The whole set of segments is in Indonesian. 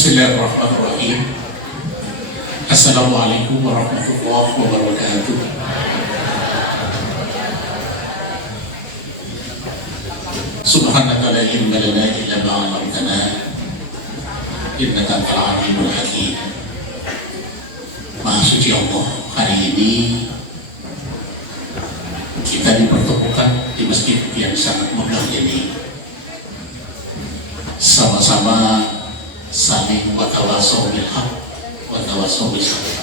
Bismillahirrahmanirrahim. Assalamualaikum warahmatullahi wabarakatuh. Subhanaka la ilma lana illa ma 'allamtana innaka antal alimul hakim. Maha suci Allah, hari ini kita dipertemukan di masjid yang sangat megah ini, sama-sama saling watawasau bil haq watawasau bis sabr.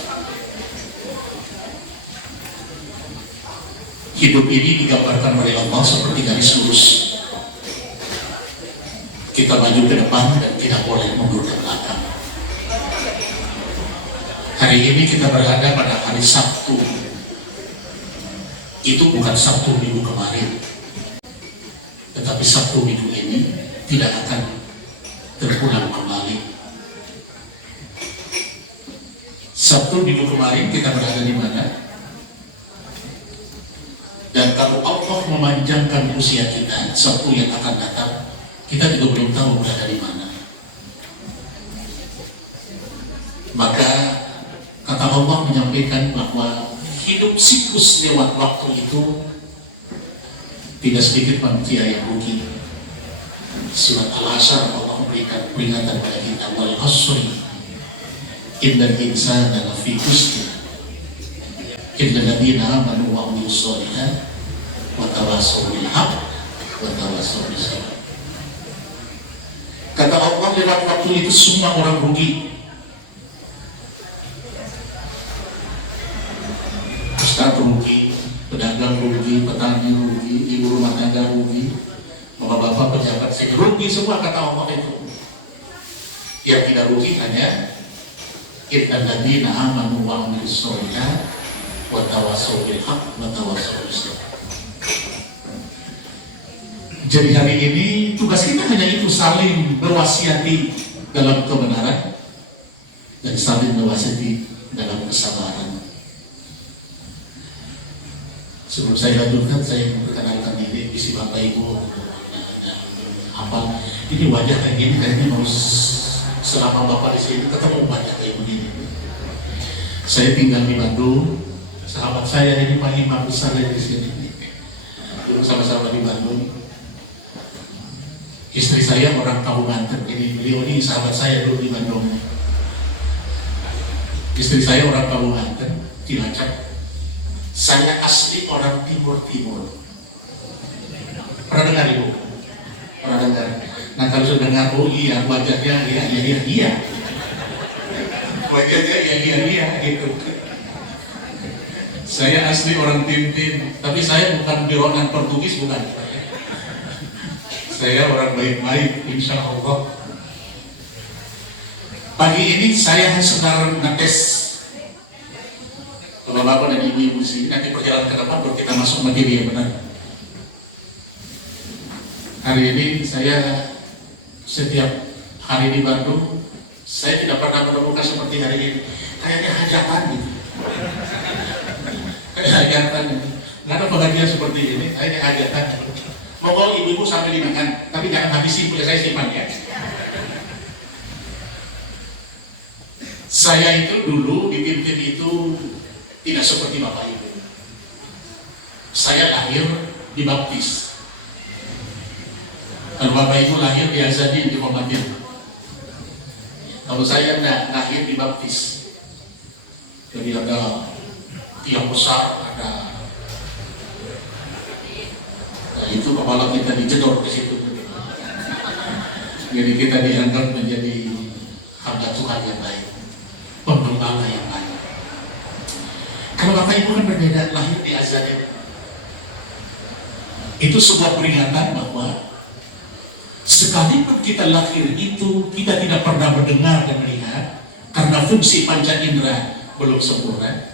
Hidup ini digambarkan oleh Allah seperti garis lurus. Kita maju ke depan dan tidak boleh mundur ke belakang. Hari ini kita berada pada hari Sabtu. Itu bukan Sabtu minggu kemarin, tetapi Sabtu minggu ini tidak akan terulang kembali. Sabtu minggu kemarin kita berada di mana? Dan kalau Allah memanjangkan usia kita, Sabtu yang akan datang, kita juga belum tahu berada di mana. Maka kata Allah menyampaikan bahwa hidup siklus lewat waktu itu tidak sedikit manusia yang rugi. Surat Al-Hasyr Allah memberikan peringatan pada kita, wal asri innal insana lafi khusr illa alladziina aamanu wa 'amilus shalihaati wa tawassaw bil haqq wa tawassaw bis sabr. Kata Allah, lewat waktu itu semua orang rugi. Ustaz rugi, pedagang rugi, petani rugi, ibu rumah tangga rugi, bapak-bapak pejabat saya rugi semua, kata Allah itu. Yang tidak rugi hanya innal ladzina aamanu wa 'amilus shalihaati wa tawassaw bil haqq wa tawassaw bis sabr. Jadi hari ini tugas kita hanya itu, saling berwasiati dalam kebenaran dan saling berwasiati dalam kesabaran. Sebelum saya lanjutkan, saya memperkenalkan diri, isi Bapak Ibu apa ini wajah kayak gini, kayaknya harus selama Bapak di sini ketemu wajah kayak begini. Saya tinggal di Bandung, sahabat saya ini Pak Imam besar di sini, dulu sama-sama di Bandung. Istri saya orang Kabupaten, jadi beliau ini sahabat saya dulu di Bandung. Istri saya orang Kabupaten, Cilacap. Saya asli orang Timur. Pernah dengar Ibu? Pernah dengar? Nah kalau sudah dengar, oh iya wajahnya iya. Wajahnya iya gitu. Saya asli orang Tim, tapi saya bukan bironan Portugis, bukan. Saya orang baik-baik, insya Allah. Pagi ini saya sedang ngetes bapak-bapak dan ibu-ibu sih, nanti perjalanan ke depan baru kita masuk materi yang benar. Hari ini saya setiap hari di Bandung, saya tidak pernah menemukan seperti hari ini. Kayaknya hajatan gitu. Kayak hajatan gitu. Nggak ada pengajian seperti ini, kayaknya hajatan. Monggo ibu-ibu sambil dimakan, tapi jangan habisi, punya saya simpan ya. Saya itu dulu di Tim itu tidak seperti Bapak Ibu. Saya lahir dibaptis. Kalau Bapak Ibu lahir di Azadi, di Muhammadiyah. Kalau saya lahir dibaptis. Jadi ada tiang besar, ada. Nah, itu kepala kita dijedor ke situ. Jadi kita dianggap menjadi hamba Tuhan yang baik, pembela yang baik. Kalau Bapak Ibu kan berbeda, lahir di Azadi. Itu sebuah peringatan bahwa sekalipun kita lahir itu, kita tidak pernah mendengar dan melihat karena fungsi panca indera belum sempurna.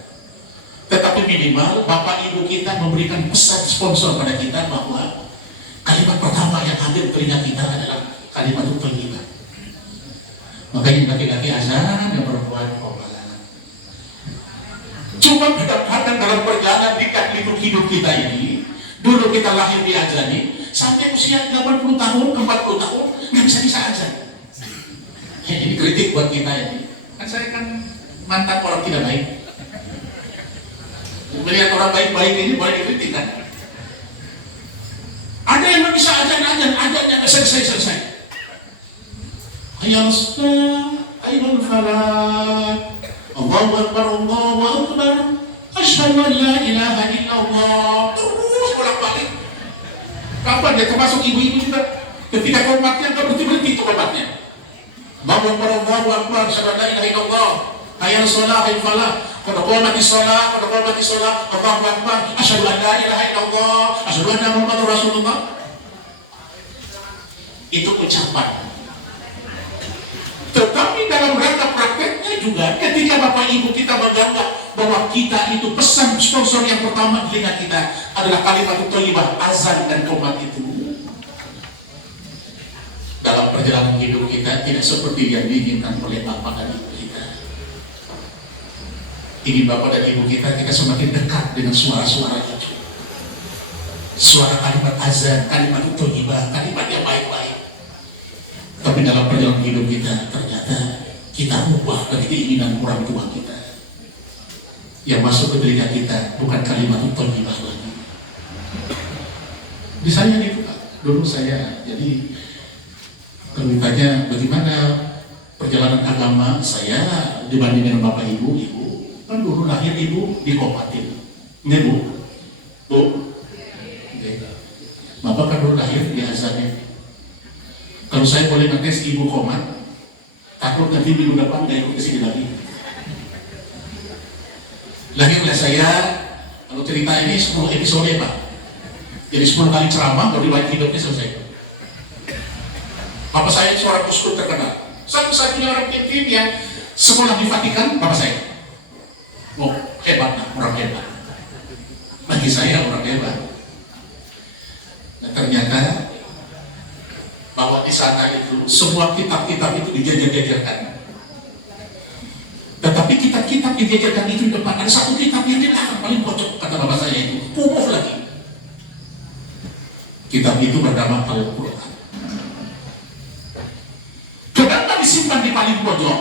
Tetapi minimal Bapak Ibu kita memberikan pesan sponsor pada kita bahwa kalimat pertama yang hadir telinga kita adalah kalimat thayyibah. Makanya laki-laki azan dan perempuan qobala. Cuma kadang-kadang dalam perjalanan di hidup kita ini, dulu kita lahir di Azani, sampai usia 80 tahun, 40 tahun nggak bisa azan. Ini kritik buat kita ini. Kan saya kan mantan orang tidak baik. Melihat orang baik-baik ini boleh dikritik kan? Ada yang bisa ajannya selesai. Hayal salat, ayyul falah. Allahu Akbar, Allahu Akbar. Asyhadu an la ilaha illallah. Terus bolak-balik. Kapan dia termasuk ibu-ibu juga? Ketika komatnya nggak berhenti itu komatnya. Allahu Akbar, Allahu Akbar. Asyhadu an la ilaha illallah. Hayal salat, ayyul falah. Qad qamatis shalah, Allahu Akbar. Asyhadu an la ilaha illallah. Asyhadu anna Muhammadar Rasulullah. Itu ucapan. Tetapi dalam rangka prakteknya juga, ketika Bapak Ibu kita menganggap bahwa kita itu pesan sponsor yang pertama di telinga kita adalah kalimat thayyibah, azan dan qomat itu. Dalam perjalanan hidup kita tidak seperti yang diinginkan oleh Bapak dan Ibu kita. Ingin Bapak dan Ibu kita semakin dekat dengan suara-suara itu. Suara kalimat azan, kalimat thayyibah, kalimat yang baik-baik. Tapi dalam perjalanan hidup kita ternyata kita ubah dari keinginan orang tua kita. Yang masuk ke telinga kita bukan kalimat thayyibah lagi. Misalnya itu Pak, dulu saya jadi ditanya bagaimana perjalanan agama saya dibanding dengan Bapak Ibu. Kan dulu lahir Ibu di Kopatin. Ini Bu. Bapak kan dulu lahir di Azannya. Kalau saya boleh ngetes Ibu komat, takut nanti minggu depan nggak ikut kesini lagi. Lahirlah saya, kalau cerita ini 10 episode Pak. Jadi 10 kali ceramah, baru riwayat hidupnya selesai. Bapak saya seorang uskup terkenal. Satu-satunya orang tim yang sekolah di Vatikan, Bapak saya. Oh, hebat lah, orang hebat. Bagi saya orang hebat. Nah ternyata bahwa di sana itu semua kitab-kitab itu dijajar-jajarkan. Tetapi kitab-kitab dijajarkan itu di depan ada satu kitab yang di belakang paling pojok, kata bapak saya itu kumuh lagi. Kitab itu bernama Al-Quran. Kenapa disimpan di paling pojok?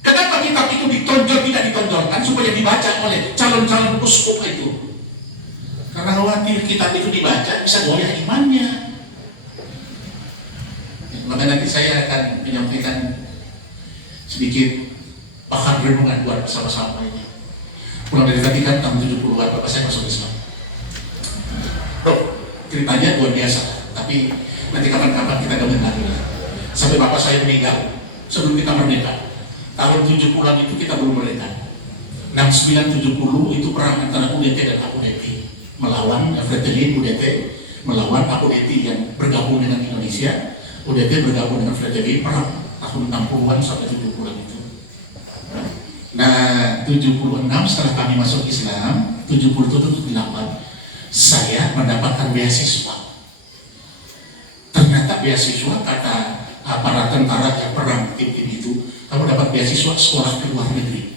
Kenapa kitab itu ditonjol tidak ditonjolkan supaya dibaca oleh calon-calon uskup itu? Karena khawatir kitab itu dibaca bisa goyah imannya. Maka nanti saya akan menyampaikan sedikit bahan renungan buat bersama-sama ini. Pulang dari Vatikan tahun 70-an, Bapak saya masuk Islam. Ceritanya luar biasa, tapi nanti kapan-kapan kita gabung lagi. Sampai Bapak saya meninggal sebelum kita merdeka. Tahun 70-an itu kita belum merdeka. 6970 itu perang antara UDT dan APODT melawan Fretilin UDT, melawan APODT yang bergabung dengan Indonesia. UDT bergabung dengan Fretilin perang tahun 60-an sampai 70-an itu. Nah, 76 setelah kami masuk Islam, 77-78 saya mendapatkan beasiswa. Ternyata beasiswa kata aparat tentara yang perang tim itu, kamu dapat beasiswa sekolah ke luar negeri.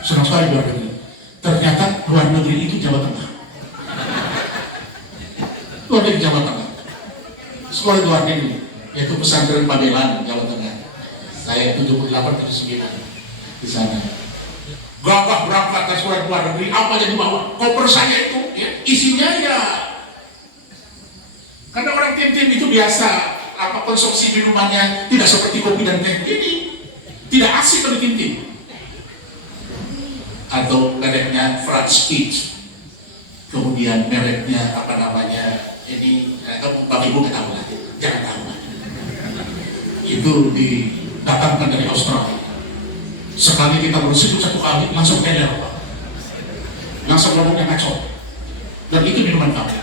Senang sekali luar negeri. Ternyata luar negeri itu Jawa Tengah. Luar negeri Jawa Tengah. Sekolah luar negeri, yaitu pesantren Padelan, Jawa Tengah. Saya 78-79 di sana. Gagah berangkat ke sekolah luar negeri, apa yang dibawa? Koper saya itu, ya, isinya ya. Karena orang tim-tim itu biasa, apa konsumsi minumannya tidak seperti kopi dan teh. Ini tidak asik kalau tim-tim. Atau mereknya Franz Peach, kemudian mereknya apa namanya? Ini, Bapak Ibu nggak tahu lah, jangan tahu lah. Itu didatangkan dari Australia. Sekali kita berseduh satu kali, langsung keler, Pak. Langsung ngomongnya ngaco. Dan itu minuman kami.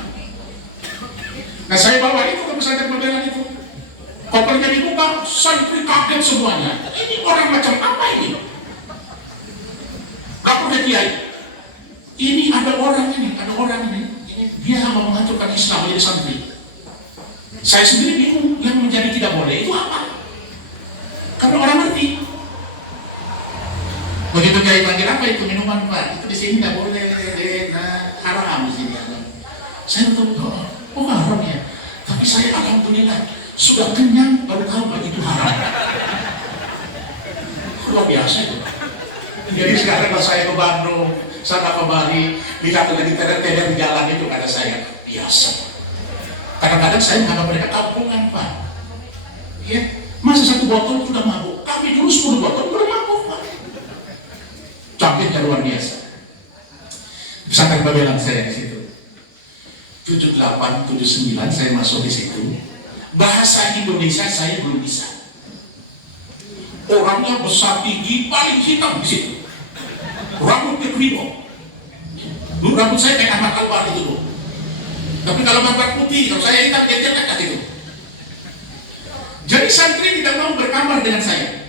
Nah saya bawa itu ke pesantren Padelan itu. Kopernya dibuka, santri kaget semuanya. Ini orang macam apa ini? Lapornya kiai. Ini ada orang ini. Dia mau menghancurkan Islam menjadi santri. Saya sendiri bingung, yang menjadi tidak boleh itu apa? Karena orang ngerti. Begitu kiai panggil apa itu minuman Pak? Itu di sini tidak boleh, haram di sini. Saya tahu, oh haram ya. Tapi saya alhamdulillah sudah kenyang baru tahu bahwa itu haram. luar biasa itu. Jadi sekarang kalau saya ke Bandung, sana kemari, lihat lagi teder-teder di jalan itu, kata saya, biasa. Kadang-kadang saya menganggap mereka kampungan, Pak. Ya, masa satu botol sudah mabuk? Kami dulu 10 botol sudah mabuk, Pak. Cantiknya luar biasa. Pesantren Babelan saya di situ. 78, 79 saya masuk di situ. Bahasa Indonesia saya belum bisa. Orangnya besar tinggi, paling hitam di situ. Rambutnya kribo. Dulu rambut saya kayak Ahmad Albar itu dulu. Tapi kalau Ahmad putih, kalau saya hitam dia jelek gitu. Jadi santri tidak mau berkamar dengan saya.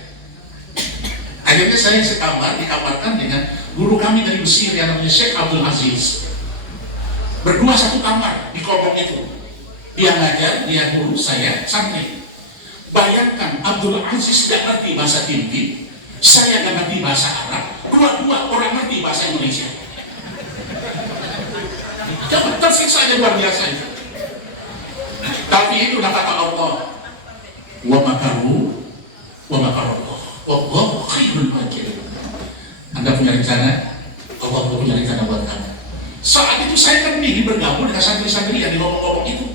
Akhirnya saya sekamar, dikamarkan dengan guru kami dari Mesir yang namanya Syekh Abdul Aziz. Berdua satu kamar di kolong itu. Dia ngajar, dia guru, saya santri. Bayangkan Abdul Aziz gak ngerti bahasa Hindi, saya gak ngerti bahasa Arab, dua-dua orang ngerti bahasa Indonesia. Jangan tersiksa aja luar biasa itu. Tapi itu kata Allah, wa makaru wa makarullah wallahu khairul makirin. Anda punya rencana, Allah punya rencana buat kamu. Saat itu saya kan ingin bergabung dengan santri-santri yang ngomong-ngomong itu.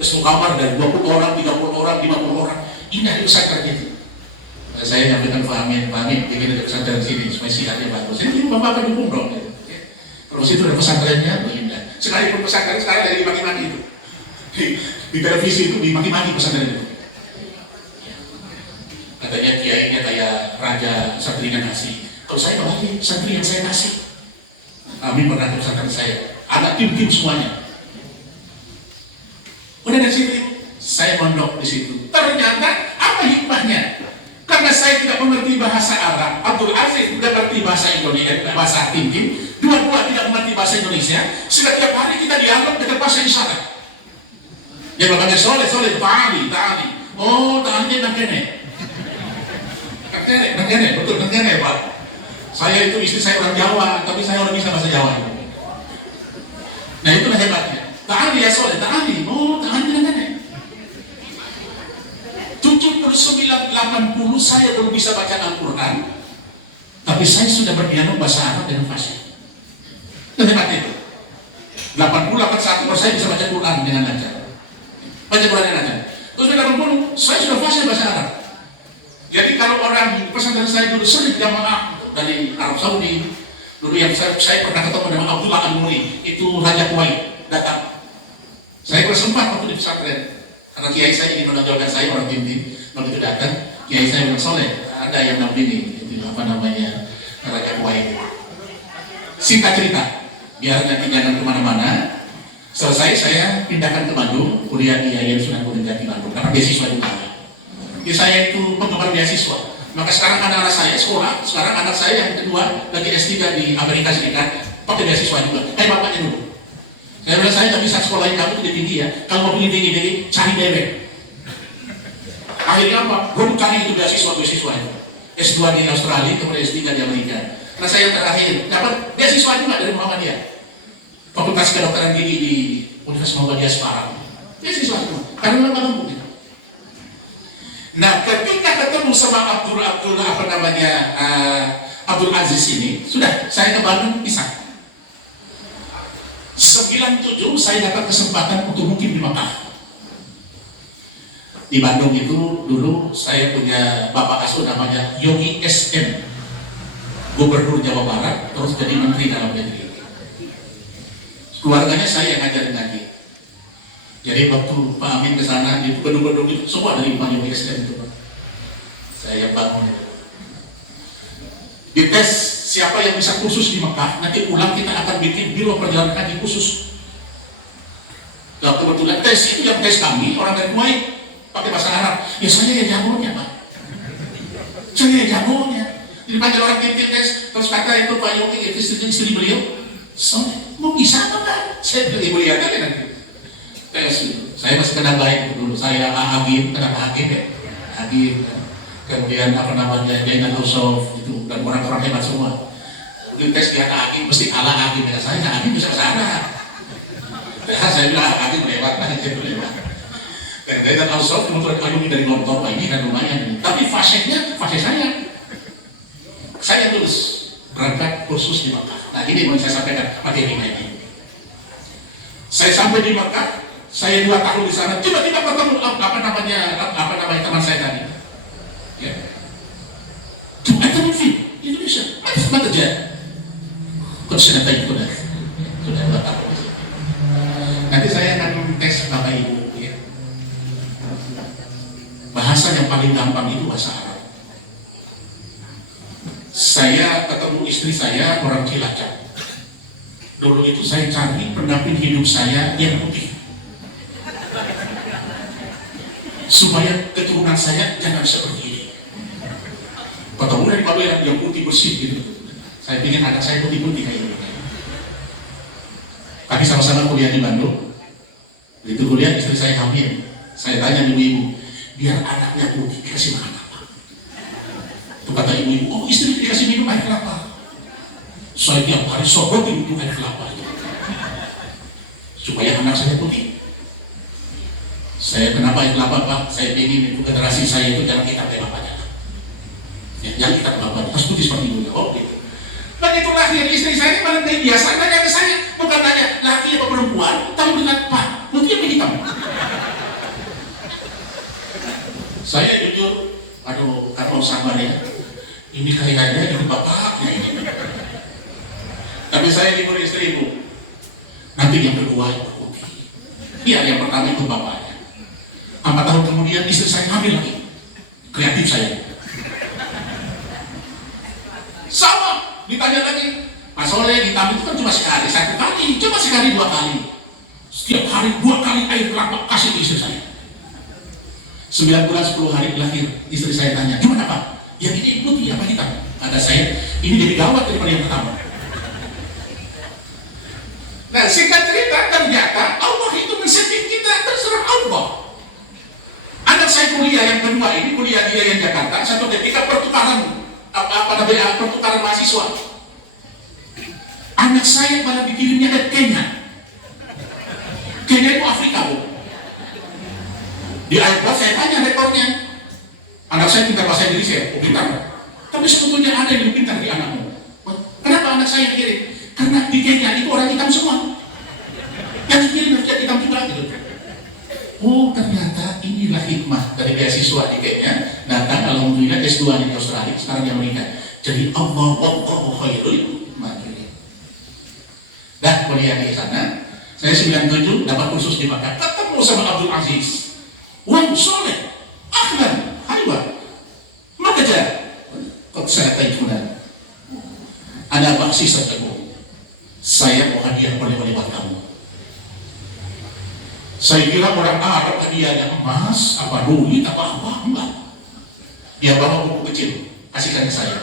Terus kamar dari 20 orang, 30 orang, 50 orang, ini ada pesantren gitu. Nah, saya nyampaikan pahamin, bikin ada pesantren sini supaya sihatnya bagus. Jadi bapak dukung dong. Gitu. Terus itu ada pesantrennya, indah. Sekalipun pesantren sekarang dari dimaki-maki itu. Di televisi itu dimaki-maki pesantren itu. Katanya kiainya kayak raja santrinya kasih. Kalau saya balik, santri yang saya kasih. Kami pernah ke pesantren saya, ada tim-tim semuanya. Udah dari situ, saya mondok di situ. Ternyata apa hikmahnya? Karena saya tidak mengerti bahasa Arab, Abdul Aziz tidak mengerti bahasa Indonesia, bahasa tim-tim. Dua-dua tidak mengerti bahasa Indonesia. Setiap hari kita dianggap dengan bahasa isyarat. Yang namanya soleh, ta'ali. Oh, ta'ali nak kene. Nak kene, betul nak kene, Pak. Saya itu istri saya orang Jawa, tapi saya orang bisa bahasa Jawa. Nah itulah hebatnya. Ta'ali ya soleh, ta'ali. Oh, ta'ali dengan 79, 80 saya belum bisa baca Al-Quran, tapi saya sudah berdialog bahasa Arab dengan fasih. Itu hebatnya itu. 80, 81 saya bisa baca Quran dengan lancar. Baca Quran dengan lancar. Terus 80, saya sudah fasih bahasa Arab. Jadi kalau orang pesantren saya dulu sering jamaah dari Arab Saudi, dulu yang saya pernah ketemu dengan Abdullah Al-Muri, itu Raja Kuwait, datang. Saya bersempat waktu di pesantren, karena kiai saya ingin menonjolkan saya orang Hindi. Begitu datang, kiai saya bilang soleh, ada yang nampini, itu apa namanya Raja Kuwait. Singkat cerita, biar nanti jangan kemana-mana. Selesai saya pindahkan ke Bandung, kuliah di Yayan Sunan Gunung Jati Bandung, karena beasiswa juga. Jadi saya itu penggemar beasiswa. Maka sekarang anak-anak saya sekolah, sekarang anak saya yang kedua lagi S3 di Amerika Serikat, pakai beasiswa juga. Kayak bapaknya dulu. Saya bilang saya tak bisa sekolahin kamu itu tinggi ya. Kalau mau pilih tinggi, cari dewek. Akhirnya apa? Gue cari itu beasiswa itu. S2 di Australia, kemudian S3 di Amerika. Nah saya yang terakhir dapat beasiswa juga dari Muhammadiyah. Fakultas Kedokteran Gigi di Universitas Muhammadiyah Semarang. Beasiswa semua. Karena memang mampu gitu. Nah ketika ketemu sama Abdul Aziz ini, sudah saya ke Bandung pisah. 97 saya dapat kesempatan untuk mukim di Makkah. Di Bandung itu dulu saya punya bapak asuh namanya Yogi SM, Gubernur Jawa Barat, terus jadi Menteri Dalam Negeri. Keluarganya saya yang ngajarin ngaji. Jadi waktu Pak Amin ke sana di gedung-gedung itu semua dari Pak Yogi SM itu, Pak. Saya bangun itu. Dites siapa yang bisa khusus di Mekah, nanti pulang kita akan bikin biro perjalanan haji khusus. Dan kebetulan tes itu yang tes kami, orang dari Kuwait, pakai bahasa Arab. Ya saya yang jagonya, Pak. Saya yang jagonya. Jadi panggil orang tim tes, terus kata itu Pak Yogi, itu istri beliau, mau bisa apa Pak? Saya bilang, ibu lihat aja nanti. Tes itu, saya masih kena baik dulu, saya Agim, kenapa Agim ya? Agim, kemudian apa namanya, Jainal Usof, itu, dan orang-orang hebat semua. Kemudian tes dia Agim, mesti kalah Agim ya, saya Agim bisa kesana. Saya bilang Agim lewat, itu lewat. Dan Jainal Usof, menurut Ayumi dari Gontor, ini kan lumayan. Tapi fasenya, fase saya. berangkat kursus di Makkah. Nah ini mau saya sampaikan materinya ini. Saya sampai di Makkah, saya 2 tahun di sana, tiba-tiba ketemu apa namanya teman saya tadi. Ya. Cuma itu mungkin Indonesia, apa kerja? Kok sudah tahu sudah 2 tahun. Nanti saya akan tes Bapak Ibu. Ya. Bahasa yang paling gampang itu bahasa Arab. Saya ketemu istri saya orang Cilacap. Dulu itu saya cari pendamping hidup saya yang putih, supaya keturunan saya jangan seperti ini. Ketemu dari Bapak yang putih bersih gitu. Saya ingin anak saya putih-putih kayak ini. Tapi sama-sama kuliah di Bandung. Begitu kuliah istri saya hamil. Saya tanya ibu-ibu, biar anaknya putih dikasih makan apa? Itu kata ibu-ibu, oh istri dikasih minum air kelapa. Saya tiap hari sogotin minum air kelapa itu, supaya anak saya putih. Saya kenapa air kelapa Pak? Saya ingin itu generasi saya itu jangan kita kayak bapaknya. Ya, jangan kita kayak bapaknya, harus putih seperti ibunya. Oh gitu. Begitu lahir istri saya malah biasa nanya ke saya, bukan nanya laki apa perempuan, tapi dengan Pak, putih apa hitam? Saya jujur, aduh, kalau sabar ya, ini kayaknya itu bapaknya ini. Tapi saya libur istriku, nanti yang kedua yang putih. Iya, yang pertama itu bapaknya. 4 tahun kemudian istri saya hamil lagi. Kreatif saya. Sama. Ditanya lagi, Pak Soleh hitam itu kan cuma sekali, 1 kali, cuma sekali 2 kali. Setiap hari 2 kali air kelapa kasih ke istri saya. 9 bulan 10 hari lahir, istri saya tanya, gimana Pak? Yang ini putih apa hitam? Kata saya, ini lebih gawat daripada yang pertama. Nah singkat cerita, ternyata Allah itu men-setting kita terserah Allah. Anak saya kuliah yang kedua ini, kuliah dia yang Jakarta, satu ketika pertukaran pertukaran mahasiswa. Anak saya malah dikirimnya ke Kenya. Kenya itu Afrika, Bu. Di airport saya tanya rekornya. Anak saya pintar bahasa Inggris ya, pintar. Tapi sebetulnya ada yang lebih pintar di anakmu. Kenapa anak saya dikirim? Karena di Kenya itu orang hitam semua. Yang dikirim harus hitam juga gitu. Oh ternyata inilah hikmah dari beasiswa di Kenya. Datang alhamdulillah S2 di Australia, sekarang dia menikah. Jadi Allah khairul makirin. Dan kuliah di sana, saya 97 dapat kursus di Makkah. Ketemu sama Abdul Aziz, Wan Soleh, Ahlan, Haywa, Makajar. Kok saya tanya ada baksis tertentu. Saya mau hadiah oleh-oleh buat kamu. Saya kira orang Arab hadiahnya emas, apa duit, apa enggak. Dia bawa buku kecil, kasihkan ke saya.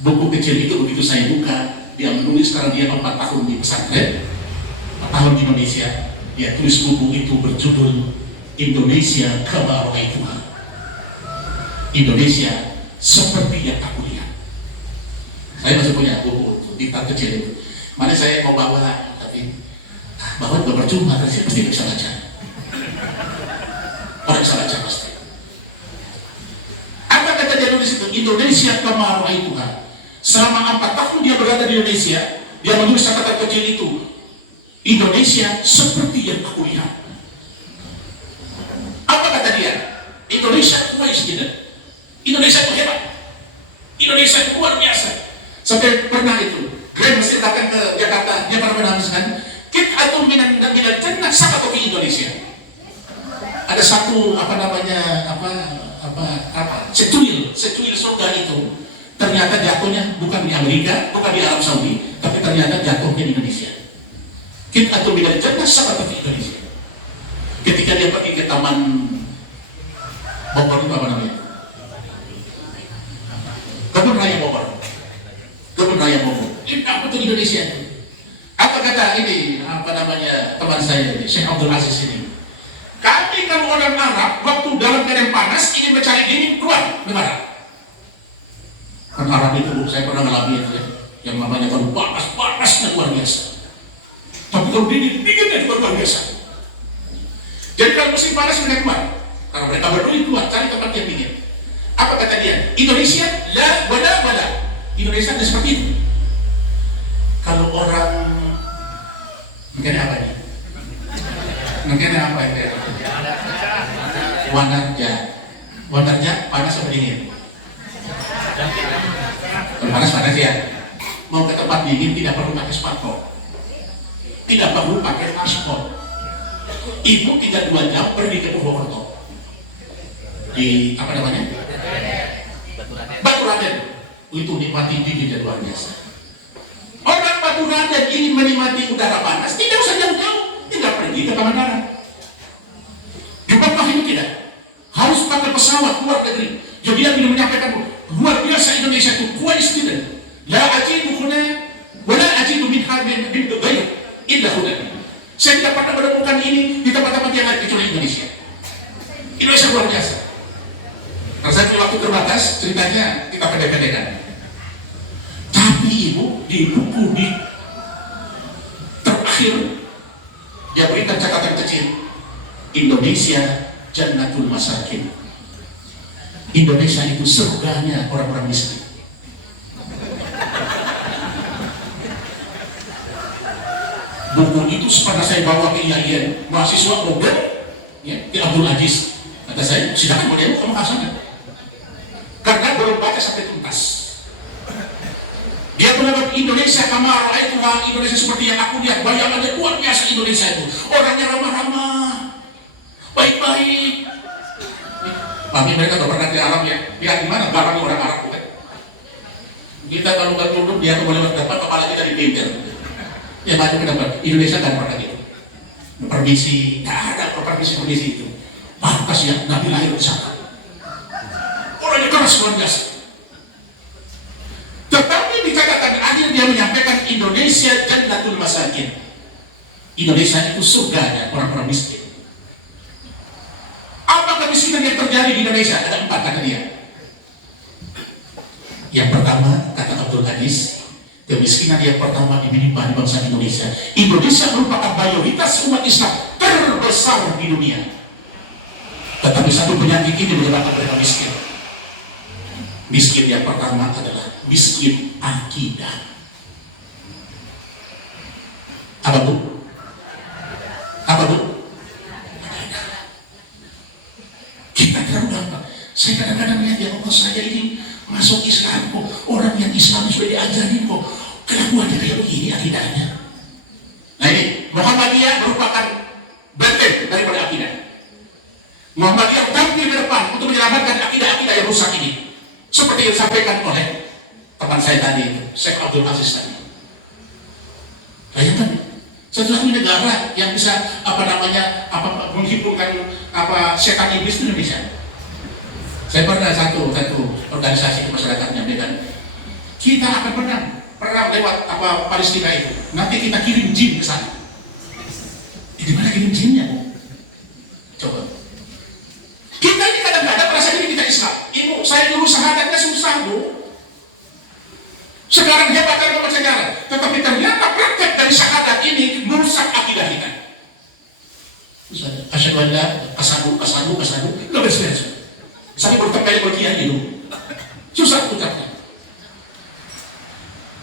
Buku kecil itu begitu saya buka, dia menulis karena dia 4 tahun di pesantren, 4 tahun di Indonesia. Dia tulis buku itu berjudul Indonesia Kama Ra'aituha. Indonesia seperti yang aku lihat. Saya masih punya buku diktat kecil itu. Mana saya mau bawa, tapi bawa juga percuma, saya pasti bisa baca. Orang bisa baca pasti. Apa kata dia nulis itu? Indonesia Kama Ra'aituha. Selama 4 tahun dia berada di Indonesia, dia menulis catatan kecil itu. Indonesia seperti yang aku lihat. Apa kata dia? Indonesia kuat tidak? Indonesia itu hebat. Indonesia itu luar biasa. Sampai pernah itu, Glenn mesti datang ke Jakarta, dia pernah menangiskan, kita atau minat jannah sama di Indonesia. Ada satu secuil surga itu. Ternyata jatuhnya bukan di Amerika, bukan di Arab Saudi, tapi ternyata jatuhnya di Indonesia. Kita atau minat jannah sama di Indonesia. Ketika dia pergi ke taman Bogor itu apa namanya? Kebun Raya Bogor. Kebun Raya Bogor. Ini apa tuh Indonesia? Apa kata ini teman saya ini, Syekh Abdul Aziz ini? Kami kalau orang Arab waktu dalam keadaan panas ingin mencari dingin keluar negara. Kan Arab itu saya pernah mengalami itu ya, yang namanya kalau panasnya luar biasa. Tapi kalau dinginnya juga luar biasa. Jadi kalau musim panas mereka keluar, karena mereka berdua keluar cari tempat yang dingin. Apa kata dia? Indonesia la wala. Indonesia tidak seperti itu. Kalau orang negara apa ini? Negara apa ini? Wanarja. Wanarja panas apa dingin? Panas ya. Mau ke tempat dingin tidak perlu pakai sepatu, tidak perlu pakai paspor. Ibu 3-2 jam pergi ke Purwokerto di apa namanya? Baturaden. Itu nikmati dingin dan luar biasa. Orang Baturaden ingin menikmati udara panas, tidak usah jauh-jauh, tinggal pergi ke Pangandaran. Di Bangkok itu tidak harus pakai pesawat luar negeri. Jadi dia ingin menyampaikan luar biasa Indonesia itu kuat student. La ajidu huna wala ajidu min hadin bin ghayr illa huna. Saya tidak pernah menemukan ini di tempat-tempat yang lain kecuali Indonesia. Indonesia luar biasa. Karena saya punya waktu terbatas, ceritanya kita pendek-pendekan. Tapi ibu di buku di terakhir dia berikan catatan kecil. Indonesia Jannatul Masakin. Indonesia itu surganya orang-orang miskin. Buku itu pernah saya bawa ke IAIN, mahasiswa model, ya, di Abdul Aziz. Kata saya, silakan model kamu ke sana. Karena belum baca sampai tuntas. Dia bilang Indonesia kamar itu Indonesia seperti yang aku lihat, bayangannya luar biasa Indonesia itu. Orangnya ramah-ramah, baik-baik. Mami mereka gak pernah ke Arab ya. Lihat di mana barang orang Arab bukan? Kita kalau nggak duduk dia boleh berdepan kepala kita dipintir. Ya maju ke depan. Indonesia kan pernah gitu. Permisi, nggak ada permisi itu. Pantas ya Nabi lahir di sana. Orangnya keras luar biasa. Tetapi di catatan akhir dia menyampaikan Indonesia Jannatul Masakin. Indonesia itu surganya orang-orang miskin. Apa kemiskinan yang terjadi di Indonesia? Ada 4 kata dia. Yang pertama kata Abdul Aziz, kemiskinan yang pertama dimiliki bangsa Indonesia. Indonesia merupakan mayoritas umat Islam terbesar di dunia. Tetapi satu penyakit ini menyebabkan mereka miskin. Miskin yang pertama adalah miskin akidah. Apa bu? Apa bu? Kita terlalu saya kadang-kadang lihat ya Allah, saya ini masuk Islam kok, orang yang Islam sudah diajarin kok kelakuannya kayak begini akidahnya. Nah ini Muhammadiyah merupakan benteng daripada akidah. Muhammadiyah tampil ke depan untuk menyelamatkan akidah-akidah yang rusak ini, seperti yang disampaikan oleh teman saya tadi, Syekh Abdul Aziz tadi. Bayangkan, satu-satunya negara yang bisa menghiburkan setan iblis itu Indonesia. Saya pernah satu organisasi kemasyarakatan menyampaikan, kita akan perang lewat Palestina itu. Nanti kita kirim jin ke sana. Di mana kirim jinnya? Coba. Kita ini kadang-kadang merasa diri kita Islam. Ibu, saya dulu syahadatnya susah bu. Sekarang hebat dalam sejarah. Tetapi ternyata praktek dari syahadat ini merusak akidah kita. Asyhadu an la kasadu, nggak beres-beres. Saya berkali berkian itu susah ucapkan.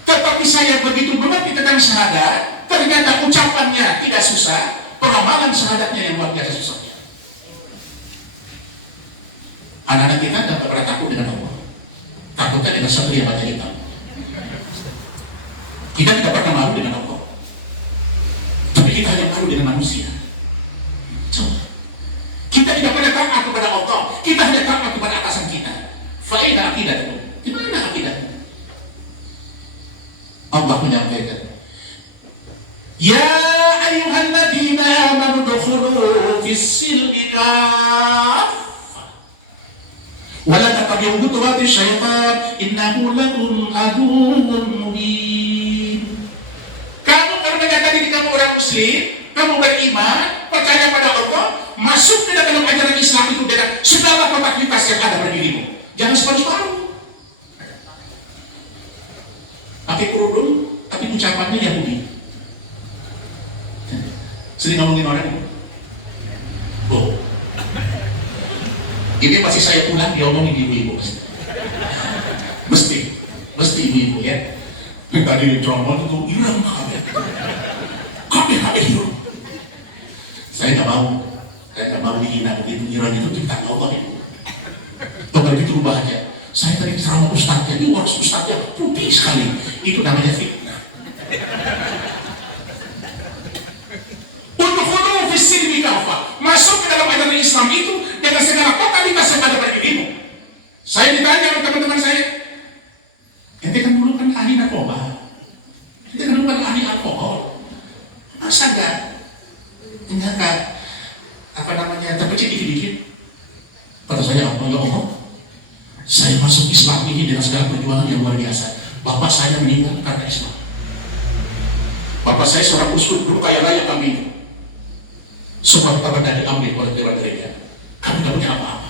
Tetapi saya begitu mengerti tentang syahadat, ternyata ucapannya tidak susah, peramalan syahadatnya yang luar biasa susahnya. Anak-anak kita tidak pernah takut dengan Allah, takutnya dengan satria baca hitam. Kita tidak pernah malu dengan Allah, tapi kita hanya malu dengan manusia. Coba. Kita tidak pernah taat kepada Allah, kita hanya taat kepada atasan kita. Faedah akidah itu, di mana akidah? Allah menyampaikan, Ya ayyuhalladzina amanu dukhulu fis-silmi kaffah wa la tattabi'u khutuwati syaitan innahu lakum aduwwun mubin. Kamu karena nyata diri kamu orang muslim, kamu beriman, percaya pada Allah, masuk ke dalam ajaran Islam itu dengan segala totalitas yang ada pada dirimu. Jangan separuh-separuh. Pakai kerudung, tapi ucapannya Yahudi. Sering ngomongin orang itu. Oh, ini masih saya pulang diomongin ibu-ibu. Mesti pasti ibu ya. Tadi di tromol itu irang kabeh hilang. Saya nggak mau dihina begitu, irang itu ciptaan Allah itu. Kalau begitu rubah aja. Saya tadi sama ustadznya, ini ustadznya putih sekali. Itu namanya fitnah. Udkhulu fis-silmi kafah. Masuk ke dalam agama Islam itu dengan segala totalitas yang ada pada dirimu. Saya ditanya oleh teman-teman saya, ente kan dulu kan ahli narkoba, ente kan dulu kan ahli alkohol, masa enggak terpecik dikit-dikit? Kata saya, ya Allah, saya masuk Islam ini dengan segala perjuangan yang luar biasa. Bapak saya meninggal karena Islam. Bapak saya seorang uskup, dulu kaya raya kami. Semua harta benda diambil oleh dewan gereja. Kami tidak punya apa-apa.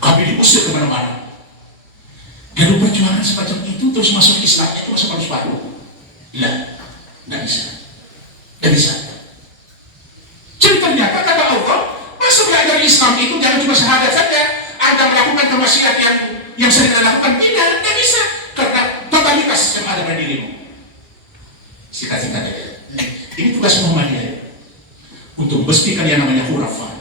Kami diusir kemana-mana. Dan perjuangan semacam itu terus masuk Islam itu masuk harus baru. Tidak bisa. Jadi ternyata kata Allah, masuk belajar Islam itu jangan cuma syahadat saja. Anda melakukan kemaksiatan yang sering Anda lakukan, tidak bisa. Karena totalitas yang ada pada dirimu. Singkat-singkat aja. Ini tugas Muhammadiyah. Untuk memastikan yang namanya khurafah,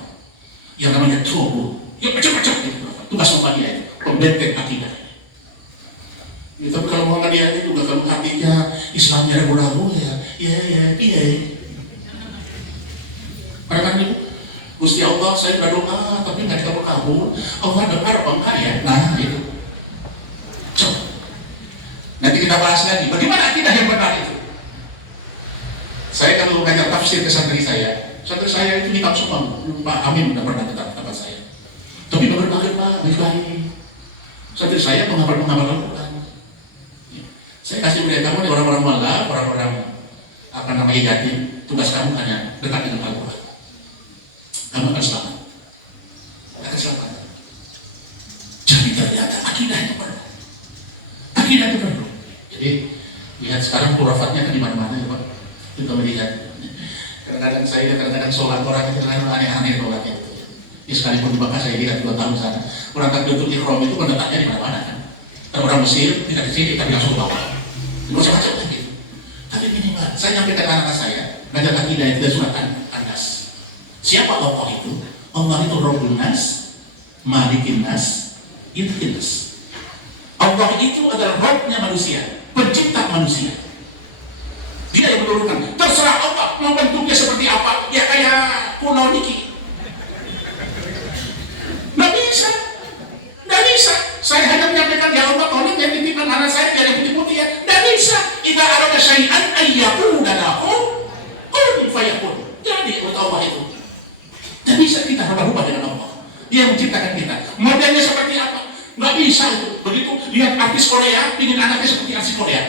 yang namanya trobo, yang macam-macam itu. Tugas Muhammadiyah itu, pembenteng akidah. Ya, tapi kalau Muhammadiyah itu juga kalau hatinya Islamnya ragu-ragu iya. Mereka itu, Gusti Allah saya berdoa tapi nggak dikabul. Allah dengar apa enggak ya? Nah itu. Coba. Nanti kita bahas lagi. Bagaimana akidah yang benar itu? Saya kalau ngajar tafsir ke santri saya itu hitam semua. Pak Amin udah pernah tetap tempat saya. Tapi bagus Pak, baik-baik. Santri saya penghafal Al-Quran. Saya kasih berita kamu nih orang-orang malah, orang-orang yatim. Tugas kamu hanya dekat dengan Al-Quran. Kamu akan selamat. Jadi ternyata akidah itu perlu. Jadi lihat sekarang khurafatnya kan di mana-mana ya Pak. Kita melihat. Kadang-kadang sholat orang itu aneh-aneh sholatnya itu. Ini sekalipun di Mekah saya lihat 2 tahun sana. Orang takbiratul ihram itu letaknya di mana-mana kan. Dan orang Mesir tidak di sini tapi langsung ke bawah. Macam-macam gitu. Tapi minimal saya nyampaikan anak-anak saya ngajar akidah itu surat An-Nas. Siapa Allah itu? Allah itu Rabbun Nas, Malikin Nas, Ilahin Nas. Allah itu adalah Rabbnya manusia, pencipta manusia. Dia yang menurunkan. Terserah Allah mau bentuknya seperti apa. Ya kayak pulau Niki. Nggak bisa. Saya hanya menyampaikan ya Allah tolong yang titipkan anak saya yang putih-putih ya. Nggak bisa. Idza arada syai'an ayyakuna lahu kun fayakun. Jadi untuk Allah itu. Nggak bisa kita rubah dengan Allah. Dia menciptakan kita. Modelnya seperti apa? Nggak bisa itu. Begitu lihat artis Korea, ingin anaknya seperti artis Korea.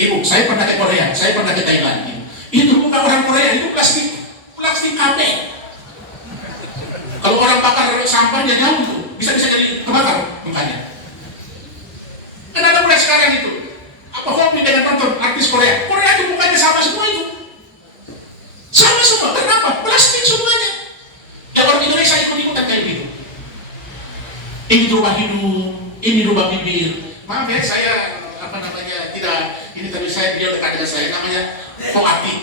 Ibu, saya pernah ke Korea, saya pernah ke Thailand. Itu bukan orang Korea, itu plastik kape. Kalau orang bakar sampah dia jauh itu, bisa jadi kebakar mukanya. Kenapa mulai sekarang itu? Apa hobi dengan tonton artis Korea? Korea itu mukanya sama semua itu. Sama semua, kenapa? Plastik semuanya. Ya orang Indonesia ikut-ikutan kayak gitu. Ini rubah hidung, ini rubah bibir. Maaf ya, saya tidak. Ini tadi dia dekat dengan saya, namanya Poati.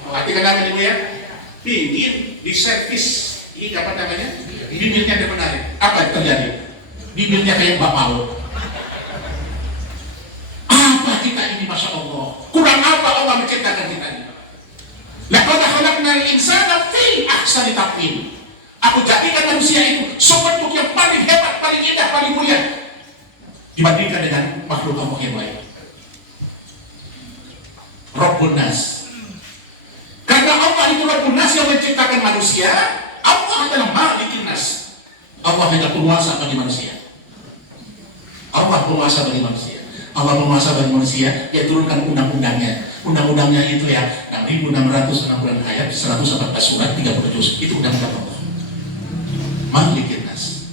Poati kenapa ibu ya? Pingin di servis. Ini apa namanya? Bibirnya ada menarik. Apa yang terjadi? Bibirnya kayak Mbak Mau. Apa kita ini, Masya Allah? Kurang apa Allah menciptakan kita ini? Laqad khalaqnal insana fi ahsani taqwim. Aku jadikan manusia itu sebentuk yang paling hebat, paling indah, paling mulia dibandingkan dengan makhluk Allah yang lain. Rabbun Nas. Karena Allah itu Rabbun Nas yang menciptakan manusia, Allah adalah Malikin Nas. Allah adalah penguasa bagi manusia. Allah penguasa bagi manusia. Allah penguasa bagi manusia, dia turunkan undang-undangnya. Undang-undangnya itu ya 6.660 ayat, 114 surat, 30 juz. Itu undang-undang Allah. Malikin Nas.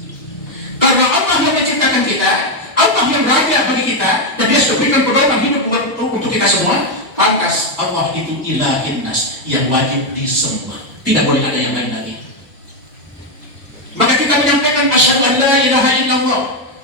Karena Allah yang menciptakan kita, Allah yang raja bagi kita, dan dia sudah berikan pedoman hidup untuk kita semua. Pantas Allah itu Ilahin Nas, yang wajib disembah. Tidak boleh ada yang lain lagi. Maka kita menyampaikan asyhadu an la ilaha illallah.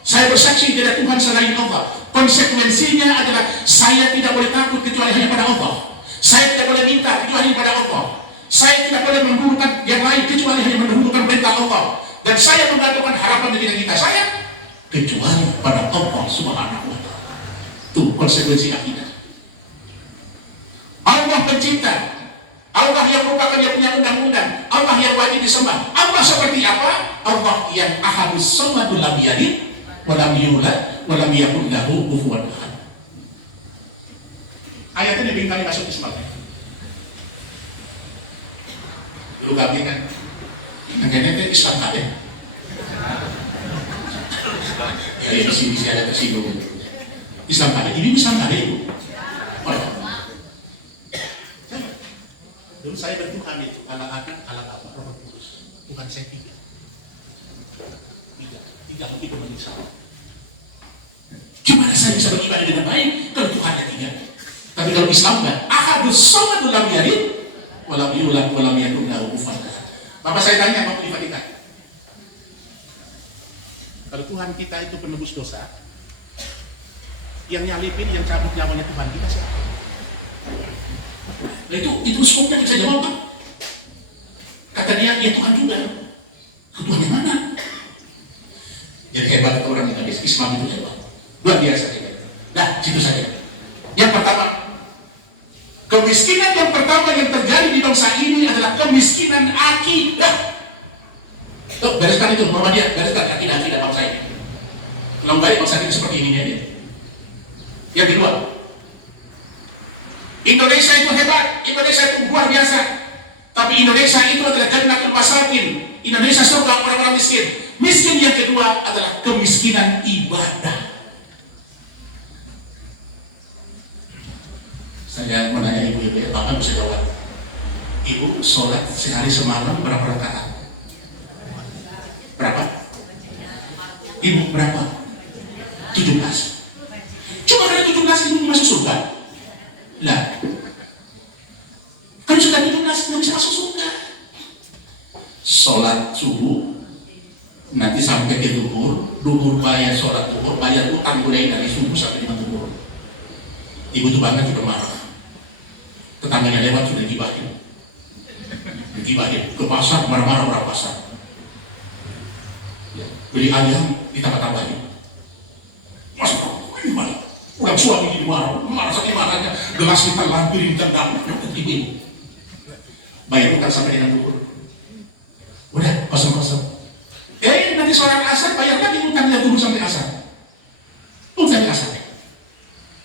Saya Saya bersaksi tidak ada Tuhan selain Allah. Konsekuensinya adalah saya tidak boleh takut kecuali hanya pada Allah. Saya tidak boleh minta kecuali pada Allah. Saya tidak boleh mendahulukan yang lain kecuali hanya mendahulukan perintah Allah. Dan saya menggantungkan harapan dari kita saya kecuali pada Allah Subhanahu wa Ta'ala. Itu konsekuensi akidah. Allah pencipta, Allah yang merupakan yang punya undang-undang, Allah yang wajib disembah. Allah seperti apa? Allah yang ahadus samadul lam yalid wa lam yulad wa lam yakul lahu kufuwan ahad. Ayat ini bingkali masuk Islam. Dulu kami kan, makanya itu Islam ada. Ya di sini ada tersinggung. Islam ada, ini Islam ada itu. Dulu saya bertuhan itu, anak anak, anak apa, Roh Kudus. Tuhan saya tiga begitu menyesal. Gimana saya bisa beribadah dengan baik kalau Tuhannya tiga? Tapi kalau Islam kan, ahadus samadul lam yalid wa lam yulad wa lam yakul lahu kufuwan ahad. Bapak saya tanya waktu di Vatikan, kalau Tuhan kita itu penebus dosa, yang nyalipin, yang cabut nyawanya Tuhan kita siapa? Nah itu skopnya yang saya jawab, Pak. Kata dia, ya Tuhan juga. Tuhan yang mana? Jadi hebat orang yang Islam itu hebat. Luar biasa hebat. Nah, situ saja. Yang pertama, kemiskinan yang pertama yang terjadi di bangsa ini adalah kemiskinan akidah. Tuh, bereskan itu, Muhammadiyah, bereskan akidah bangsa ini. Belum baik bangsa ini seperti ini dia. Yang kedua, Indonesia itu hebat, Indonesia itu luar biasa. Tapi Indonesia itu adalah jannatul masakin. Indonesia surga orang-orang miskin. Miskin yang kedua adalah kemiskinan ibadah. Saya menanya ibu-ibu ya, Bapak bisa jawab. Ibu sholat sehari semalam berapa rakaat? Berapa? Ibu berapa? 17. Cuma karena 17 ibu masuk surga. Lah, kan sudah 17 nggak bisa masuk surga. Sholat subuh, nanti sampai ke duhur bayar sholat duhur, bayar utang mulai dari subuh sampai dengan duhur. Ibu tuh banget juga marah. Tetangganya lewat sudah digibahin, ke pasar marah-marah orang pasar. Ya, beli ayam ditambah-tambahin. Mas, gimana? Orang suami ini marah sakit marahnya, gelas kita lampirin tendang, ibu. Bayar utang sampai dengan duhur. Udah, kosong-kosong. Nanti sholat asar, bayar lagi utangnya dulu sampai asar. Utang asar.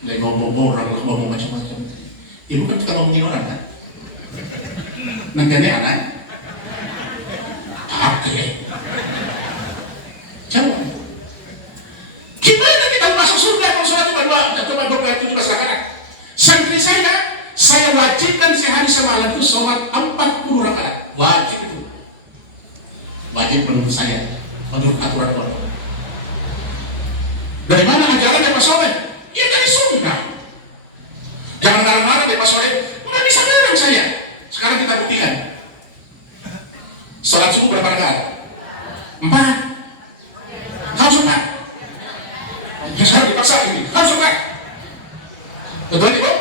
Mulai ngomong macam-macam. Ibu kan suka ngomongin orang kan? Nanti anak. Oke. Jawab. Gimana kita masuk surga kalau sholat cuma 17 rakaat? Santri saya wajibkan sehari semalam itu sholat 40 rakaat. Wajib itu. Wajib menurut saya, menurut aturan orang. Dari mana ajaran Pak Soleh? Ya dari sunnah. Jangan marah-marah Pak Soleh. Nggak bisa bareng saya. Sekarang kita buktikan. Sholat subuh berapa rakaat? 4. Harus 4. Ya sekarang dipaksa ini. Harus 4. Betul Ibu?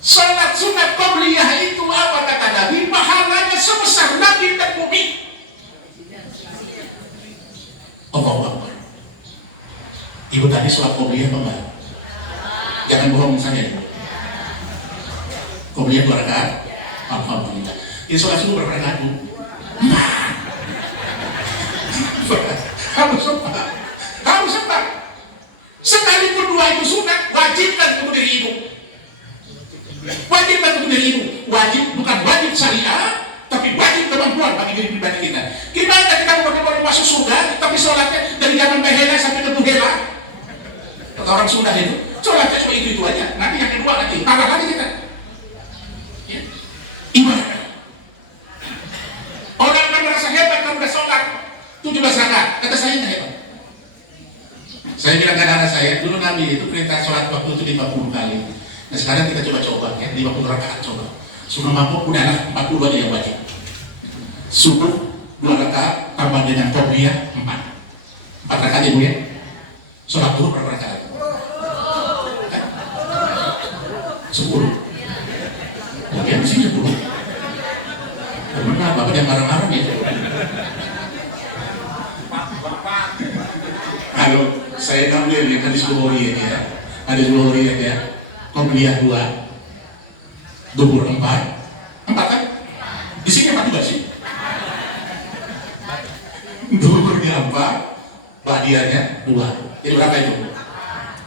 Sholat sunat qobliyah itu apa kata Nabi? Pahalanya sebesar langit dan bumi. Allahu Akbar. Ibu tadi sholat qobliyah apa enggak? Jangan bohong saya. Qobliyah 2 rakaat. Alhamdulillah. Ini sholat subuh berapa rakaat, Bu? Harus 4. Harus 4. Sekalipun 2 itu sunat, wajibkan untuk diri ibu. Wajibkan untuk diri ibu. Wajib bukan wajib syariah, tapi wajib kemampuan bagi diri pribadi kita. Gimana kita mau masuk surga, tapi sholatnya dari zaman behela sampai ke tuhela? Kata orang Sunda itu, sholatnya cuma itu aja. Nanti yang kedua nanti tambah lagi kita. Ya. Ibadah. Orang akan merasa hebat kalau udah sholat 17 rakaat. Kata saya nggak hebat. Saya bilang ke anak saya, dulu Nabi itu perintah sholat waktu itu 50 kali. Nah sekarang kita coba ya, 50 rakaat coba. Sunnah mampu udahlah 40 aja yang wajib. Subuh 2 rakaat tambah dengan qobliyah 4 rakaat ya Bu ya. Sholat dulu berapa rakaat? 10. Kemudian sih 10. Benar, Bapak jangan marah-marah ya. Kalau saya ngambil yang hadis Bukhari ya, hadis Bukhari ya, Qabliyah 2, Dubur 4 kan? Di sini 4 juga sih. Duburnya 4, Badiahnya 2. Jadi berapa itu?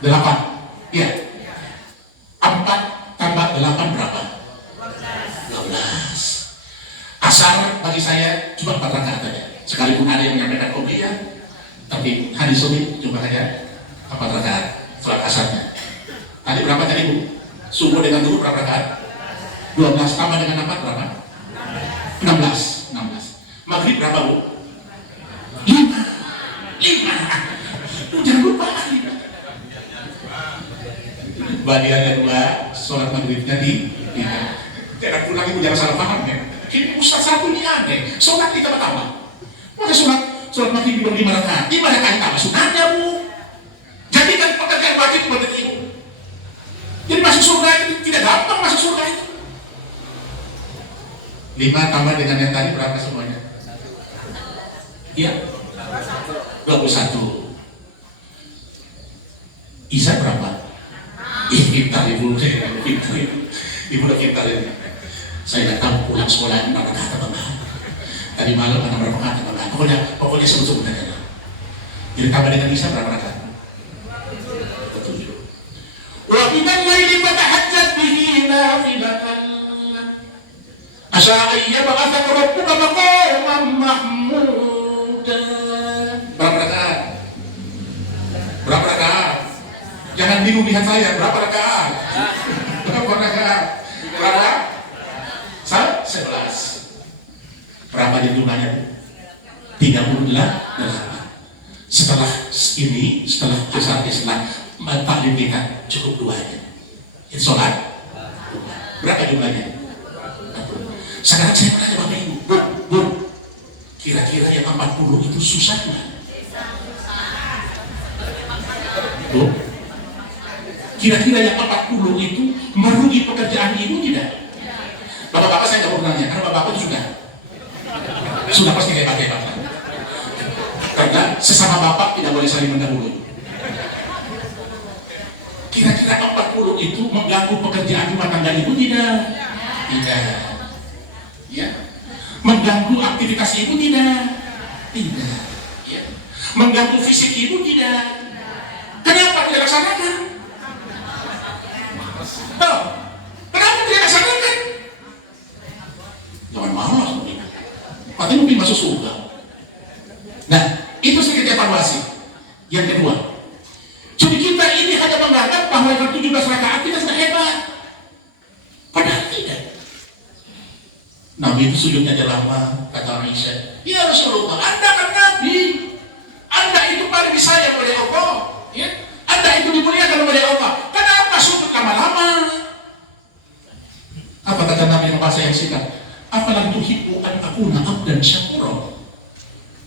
8. Iya. 4 tambah 8 berapa? 12. Asar bagi saya cuma 4 rakaat aja. Sekalipun ada yang menyampaikan Qabliyah, tapi hadis Sunnah cuma hanya 4 rakaat sholat asarnya. Tadi berapa tadi Bu? Subuh dengan dulu berapa rakaat? 12 tambah dengan 4 berapa? 16. Maghrib berapa Bu? 5. Jangan lupa 5. Badiahnya 2, sholat maghribnya di 3. Jangan pulang Ibu, jangan salah paham ya. Ini Ustaz satu ini aneh. Sholat kita pertama. Maka sholat maghrib di 5 rakaat. 5 rakaat tambah sunahnya Bu. Jadi kan pekerjaan wajib buat Ibu. Jadi masuk surga itu tidak gampang masuk surga itu. 5 tambah dengan yang tadi berapa semuanya? Iya. 21. Isya berapa? Pintar Ibu. Ibu udah pintar ini. Saya datang pulang sekolah berapa kata Bapak. Tadi malam ada berapa kata Bapak. Pokoknya sebut-sebut aja. Jadi tambah dengan Isya berapa rakaat? 7. Wa minal laili fatahajjat bihi nafilatan asa ayyab'atsaka rabbuka maqaman mahmudan. Berapa rakaat? Berapa rakaat? Jangan bingung lihat saya, berapa rakaat? Berapa rakaat? Berapa? 11. Berapa jumlahnya? 38. Setelah ini, setelah taklim kita cukup 2 aja. Itu sholat. Berapa jumlahnya? Sekarang saya tanya Bapak Ibu, Bu, kira-kira yang 40 itu susah nggak? Bu, kira-kira yang 40 itu merugi pekerjaan Ibu tidak? Bapak-bapak saya nggak mau nanya, karena bapak-bapak itu sudah pasti hebat-hebat. Karena sesama bapak tidak boleh saling mendahului. Kira-kira 40 itu mengganggu pekerjaan rumah tangga Ibu tidak? Tidak. Ya. Mengganggu aktivitas Ibu tidak? Tidak. Ya. Mengganggu fisik Ibu tidak? Kenapa tidak laksanakan? Oh, kenapa tidak laksanakan? Jangan malas mungkin. Pasti mungkin masuk surga. Nah, itu sedikit evaluasi. Yang kedua, jadi kita ini hanya menganggap bahwa yang 17 rakaat kita sudah hebat. Padahal tidak. Nabi itu sujudnya aja lama, kata Aisyah. Ya Rasulullah, Anda kan Nabi. Anda itu paling disayang oleh Allah. Ya? Anda itu dimuliakan oleh Allah. Kenapa sujud lama-lama? Apa kata Nabi yang bahasa yang singkat? Apalam tuhibbu an akuna abdan syakura.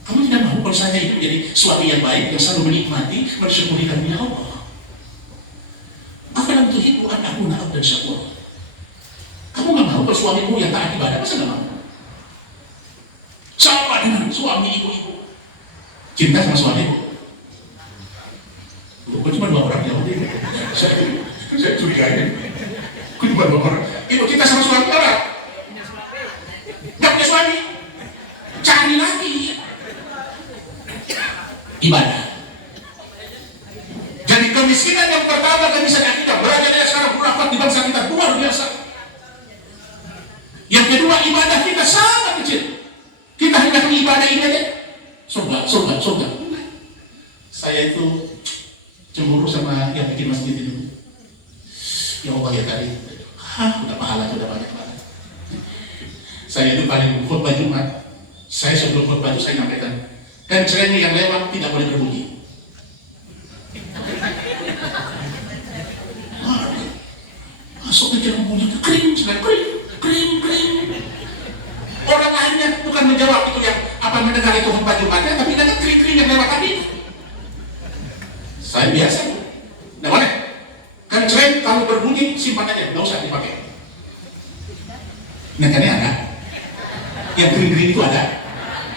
Kamu tidak mahu kalau saya itu menjadi suami yang baik, yang selalu menikmati, mensyukuri karunia Allah. Apalam tuhibbu an akuna abdan syakura. Kamu nggak mau kalau suamimu yang taat ibadah, masa nggak mau? Sama dengan suami ibu-ibu. Cinta sama suamimu. Kok cuma 2 orang jawab ini? Saya curiganya. Kok cuma 2 orang? Ibu kita sama suami orang. Nggak punya suami. Cari lagi. Ibadah. Jadi kemiskinan yang pertama kan bisa kita belajar dari sekarang berapa di bangsa kita luar biasa. Yang kedua, ibadah kita sangat kecil. Kita hanya ibadah ini aja. Surga. Saya itu cemburu sama yang bikin masjid itu. Ya Allah ya tadi, udah pahala udah banyak banget. Saya itu paling khutbah Jumat. Saya sebelum khutbah itu saya nyampaikan, dan cerenya yang lewat tidak boleh berbunyi. Masuk ke jalan bunyi kering. Orang lainnya bukan menjawab itu yang apa mendengar itu khutbah Jumatnya, tapi dengan kering yang lewat tadi. Saya biasa tuh. Nah mana? Kan selain kalau berbunyi simpan aja, nggak usah dipakai. Nah kan ada, yang green itu ada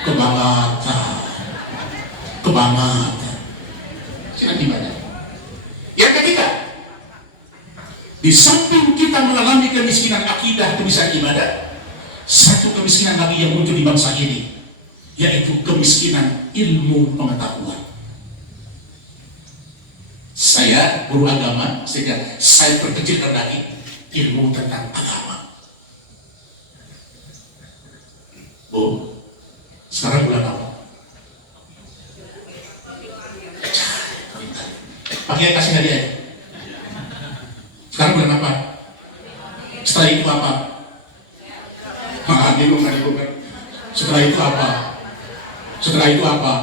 kebangetan. Silakan gimana? Yang ketiga, di samping kita mengalami kemiskinan akidah, kemiskinan ibadah, satu kemiskinan lagi yang muncul di bangsa ini, yaitu kemiskinan ilmu pengetahuan. Saya guru agama, sehingga saya berkecilkan lagi ilmu tentang agama. Bu, sekarang bulan apa? Pakai kasih hadiah. Sekarang bulan apa? Setelah itu apa? Setelah itu apa? Setelah itu apa?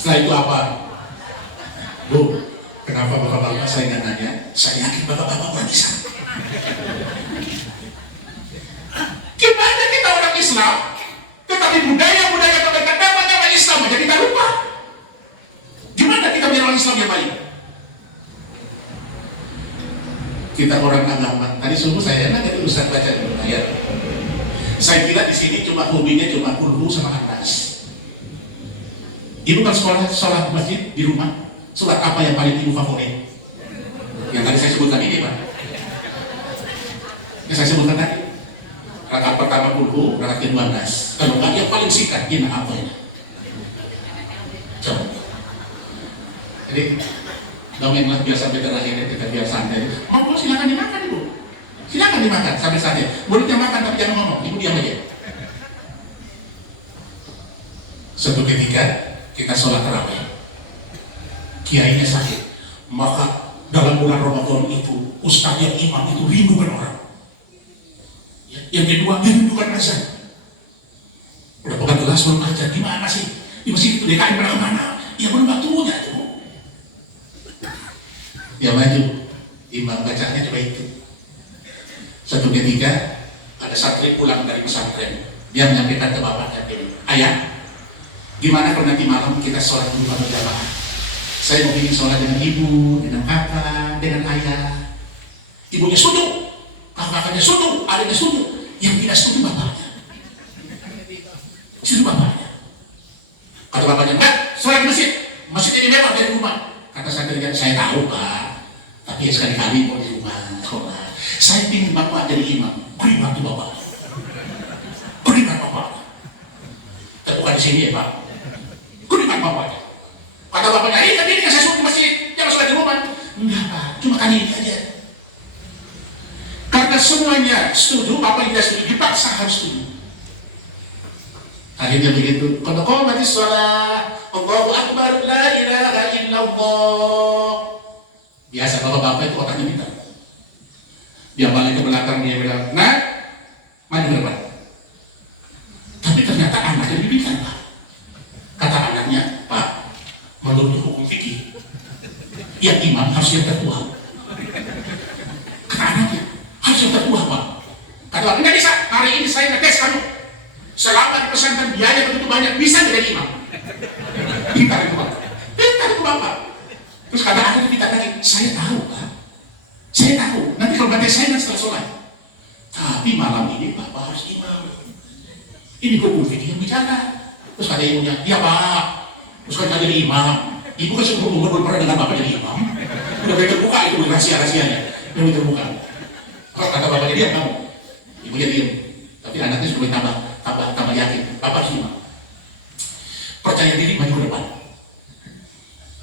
Setelah itu apa? Bu, kenapa bapak-bapak saya nggak nanya? Saya yakin bapak-bapak orang Islam. Gimana kita orang Islam, tetapi budaya-budaya kebaikan namanya Islam aja kita lupa. Gimana kita menjadi orang Islam yang baik? Kita orang agama. Tadi subuh saya enak itu Ustaz baca ayat. Saya kira di sini cuma hobinya cuma kulhu sama anas. Ibu kan sholat masjid di rumah. Sholat apa yang paling ibu favorit? Yang tadi saya sebutkan ini, Pak. Yang saya sebutkan tadi. Rakaat pertama kulhu, rakaat kedua anas. Kalau nggak yang paling singkat, ini apa ini? Coba. Jadi dongenglah biar sampai terakhir kita biar santai. Oh, silakan dimakan ibu. Silakan dimakan sampai santai. Mulutnya makan tapi jangan ngomong. Ibu diam aja. Suatu ketika kita sholat tarawih, kiainya sakit, maka dalam bulan Ramadan itu ustaz yang imam itu rindukan orang. Yang kedua rindukan azan. Udah pegang gelas belum aja, gimana sih? Di masjid itu DKM pada kemana? Ya belum waktunya tuh. Ya maju, imam bacanya coba itu. Satu ketika ada santri pulang dari pesantren, dia menyampaikan ke bapaknya, ayah, gimana kalau nanti malam kita sholat dulu berjamaah? Saya mau ingin sholat dengan ibu, dengan kakak, dengan ayah. Ibunya setuju, kakak-kakaknya setuju, adiknya setuju. Yang tidak setuju bapaknya. Setuju bapaknya. Kata bapaknya, enggak, sholat di masjid. Masjid ini memang dari rumah. Kata santrinya, saya tahu Pak, tapi sekali-kali mau di rumah sholat. Saya ingin bapak jadi imam, beri waktu bapak. Berikan bapak. Tapi bukan di sini ya Pak. Berikan bapaknya. Kata bapaknya, tapi ini kan saya suruh di masjid, jangan sholat di rumah. Enggak Pak, cuma kali ini aja. Karena semuanya setuju, apa yang tidak setuju, dipaksa harus setuju. Akhirnya begitu, qad qamatis shalah, Allahu Akbar, la ilaha illallah. Biasa bapak-bapak itu otaknya pintar. Dia balik ke belakang, dia bilang, nah, maju ke depan. Tapi ternyata anaknya lebih pintar, Pak. Kata anaknya, Pak, menurut hukum fikih, yang imam harus yang tertua. Kata anaknya, harus yang tertua, Pak. Kata Pak, enggak bisa, hari ini saya ngetes kamu. Selama di pesantren biaya begitu banyak, bisa menjadi imam. Pintar itu Pak. Pintar itu Bapak. Terus kata anaknya pintar lagi, saya tahu Pak. Saya tahu, nanti kalau nanti saya setelah sholat. Tapi malam ini Bapak harus imam. Ini hukum fikih yang bicara. Terus kata ibunya, iya Pak. Terus kan jadi imam. Ibu kan sebelum umur belum pernah dengan Bapak jadi imam. Udah boleh terbuka itu rahasia-rahasianya. Udah boleh terbuka. Kalau kata Bapaknya dia kamu, ibunya diam. Tapi anaknya sudah tambah yakin. Bapak harus imam. Percaya diri maju ke depan.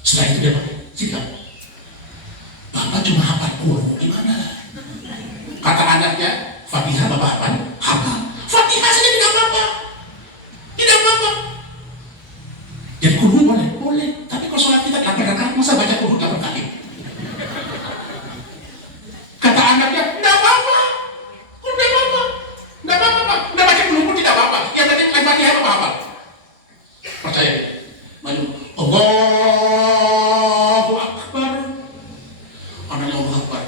Setelah itu dia pakai sikap. Bapak cuma hafal Qur'an, gimana? Kata anaknya, Fatihah Bapak hafal. Fatihah saja tidak apa-apa. Tidak apa-apa. Jadi Qur'an boleh? Boleh. Tapi kalau sholat kita 8 rakaat, masa baca Qur'an 8 kali? Kata anaknya, tidak apa-apa. Tidak apa-apa. Tidak apa-apa, Pak. Tidak baca Qur'an pun tidak apa-apa. Yang tadi Fatihah Bapak hafal. Percaya. Maju. Allahu Akbar. Anaknya Allah Akbar.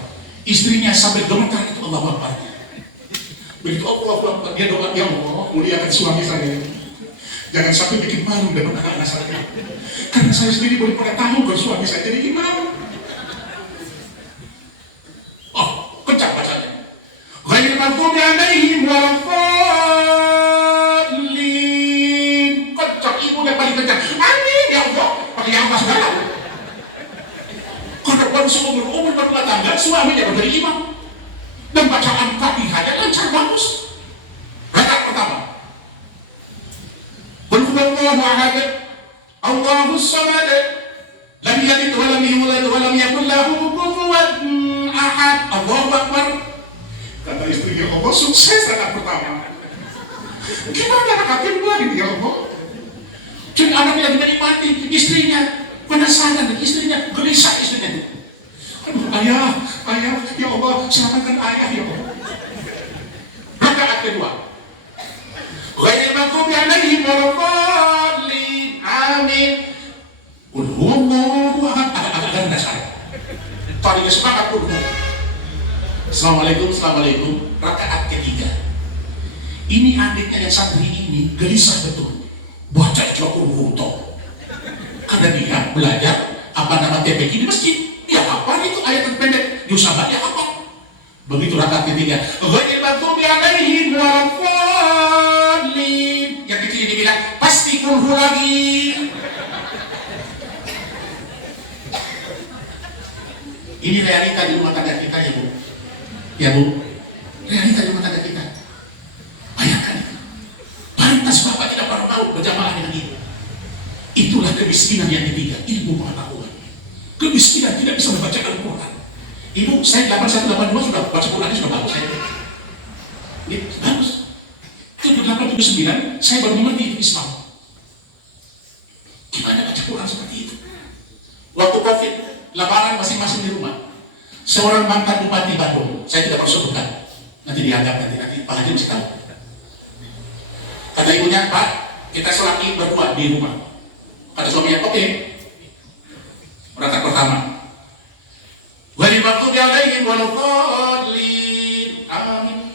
Istrinya sampai gemetar itu Allah Akbar. Begitu Allah Akbar, dia doa, ya Allah, muliakan suami saya. Jangan sampai bikin malu dengan anak-anak saya. Karena Karena saya sendiri baru pada tahu kalau suami saya jadi imam. Oh, kencang bacanya. Ghairil maghdubi alaihim waladdallin. Kencang, ibu yang paling kencang. Amin ya Allah. Pakai yang pas segala. Kalau baru seumur berumah tangga, suaminya baru jadi imam. Dan bacaan Fatihahnya lancar bagus. Rakaat pertama. Qul huwallahu ahad, Allahus samad, lam yalid wa lam yulad wa lam yakul lahu kufuwan ahad. Allahu akbar. Kata istrinya, Allah sukses rakaat pertama. Gimana rakaat kedua ini ya Allah? Jadi anaknya lagi menikmati, istrinya penasaran, istrinya gelisah istrinya itu. Aduh, ayah, ya Allah, selamatkan ayah ya Allah. Rakaat kedua. Ghairil maghdubi alaihim waladdallin. Amin. Qul huwallahu ahad. Agak rendah saya. Tadinya semangat qul. Assalamualaikum. Rakaat ketiga. Ini adiknya yang santri ini gelisah betul. Baca juga qul karena dia belajar TPQ di masjid. Ya apa itu ayat terpendek? Diusahakan ya apa? Begitu rakaat ketiga. Ghairil maghdubi alaihim waladdallin. Yang kecil ini bilang pasti kulhu lagi. Ini realita di rumah tangga kita ya Bu. Ya Bu. Realita di rumah tangga kita. Bayangkan itu. Pantas Bapak tidak pernah mau berjamaah dengan ibu. Itulah kemiskinan yang ketiga, ilmu pengetahuan. Kemiskinan tidak bisa membaca Al-Quran. Ibu, saya 8182 sudah baca Qurannya sudah bagus saya. Ya, bagus. 7879 saya baru mengerti itu Islam. Gimana baca Quran seperti itu? Waktu Covid, lebaran masing-masing di rumah. Seorang mantan bupati Bandung, saya tidak perlu sebutkan. Nanti dianggap nanti Pak Haji mesti tahu. Kata ibunya, Pak, kita sholat Id berdua di rumah. Kata suaminya, oke. Rakaat pertama. Ghairil maghdubi alaihim waladdallin. Amin.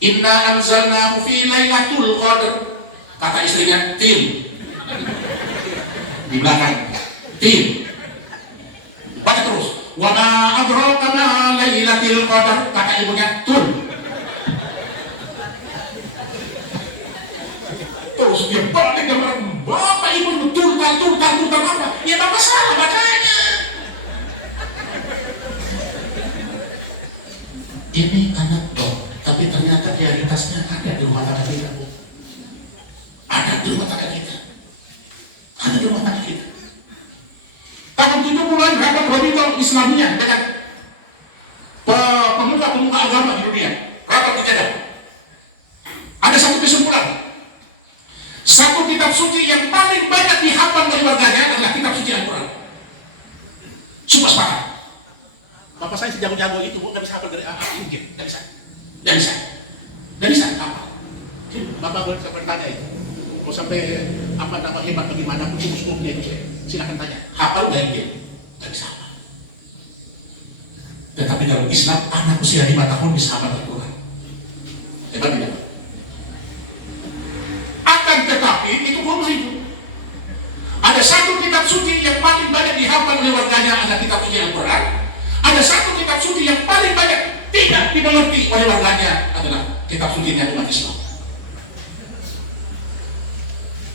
Inna anzalnahu fi lailatul qadar. Kata istrinya, tim. Di belakang, tim. Baca terus. Wa ma adraka ma lailatul qadar. Kata ibunya, tul. Terus dia balik gambar. Bapak ibu betul apa? Ya Bapak salah bacanya. Ini anekdot, tapi ternyata realitasnya ada di rumah tangga kita, Bu. Ada di rumah tangga kita. Ada di rumah tangga kita. Tahun 70-an rapat Rabita Islamiyah dengan pemuka agama di dunia. Rapat di Jeddah. Ada satu kesimpulan. Satu kitab suci yang paling banyak dihafal oleh warganya adalah kitab suci Al-Quran. Semua sepakat. Bapak saya sejago-jago itu, nggak bisa hafal dari A mungkin, nggak bisa hafal. Bapak boleh saya bertanya itu. Kalau sampai apa nama hebat bagaimana pun sungguh-sungguhnya itu silakan tanya. Hafal nggak dia? Nggak bisa hafal. Tetapi dalam Islam anak usia 5 tahun bisa hafal Al-Quran. Hebat tidak? Tetapi itu belum itu. Ada satu kitab suci yang paling banyak dihafal oleh warganya adalah kitab suci Al-Quran. Ada satu kitab suci yang paling banyak tidak dimengerti oleh warganya adalah kitab suci yang umat Islam.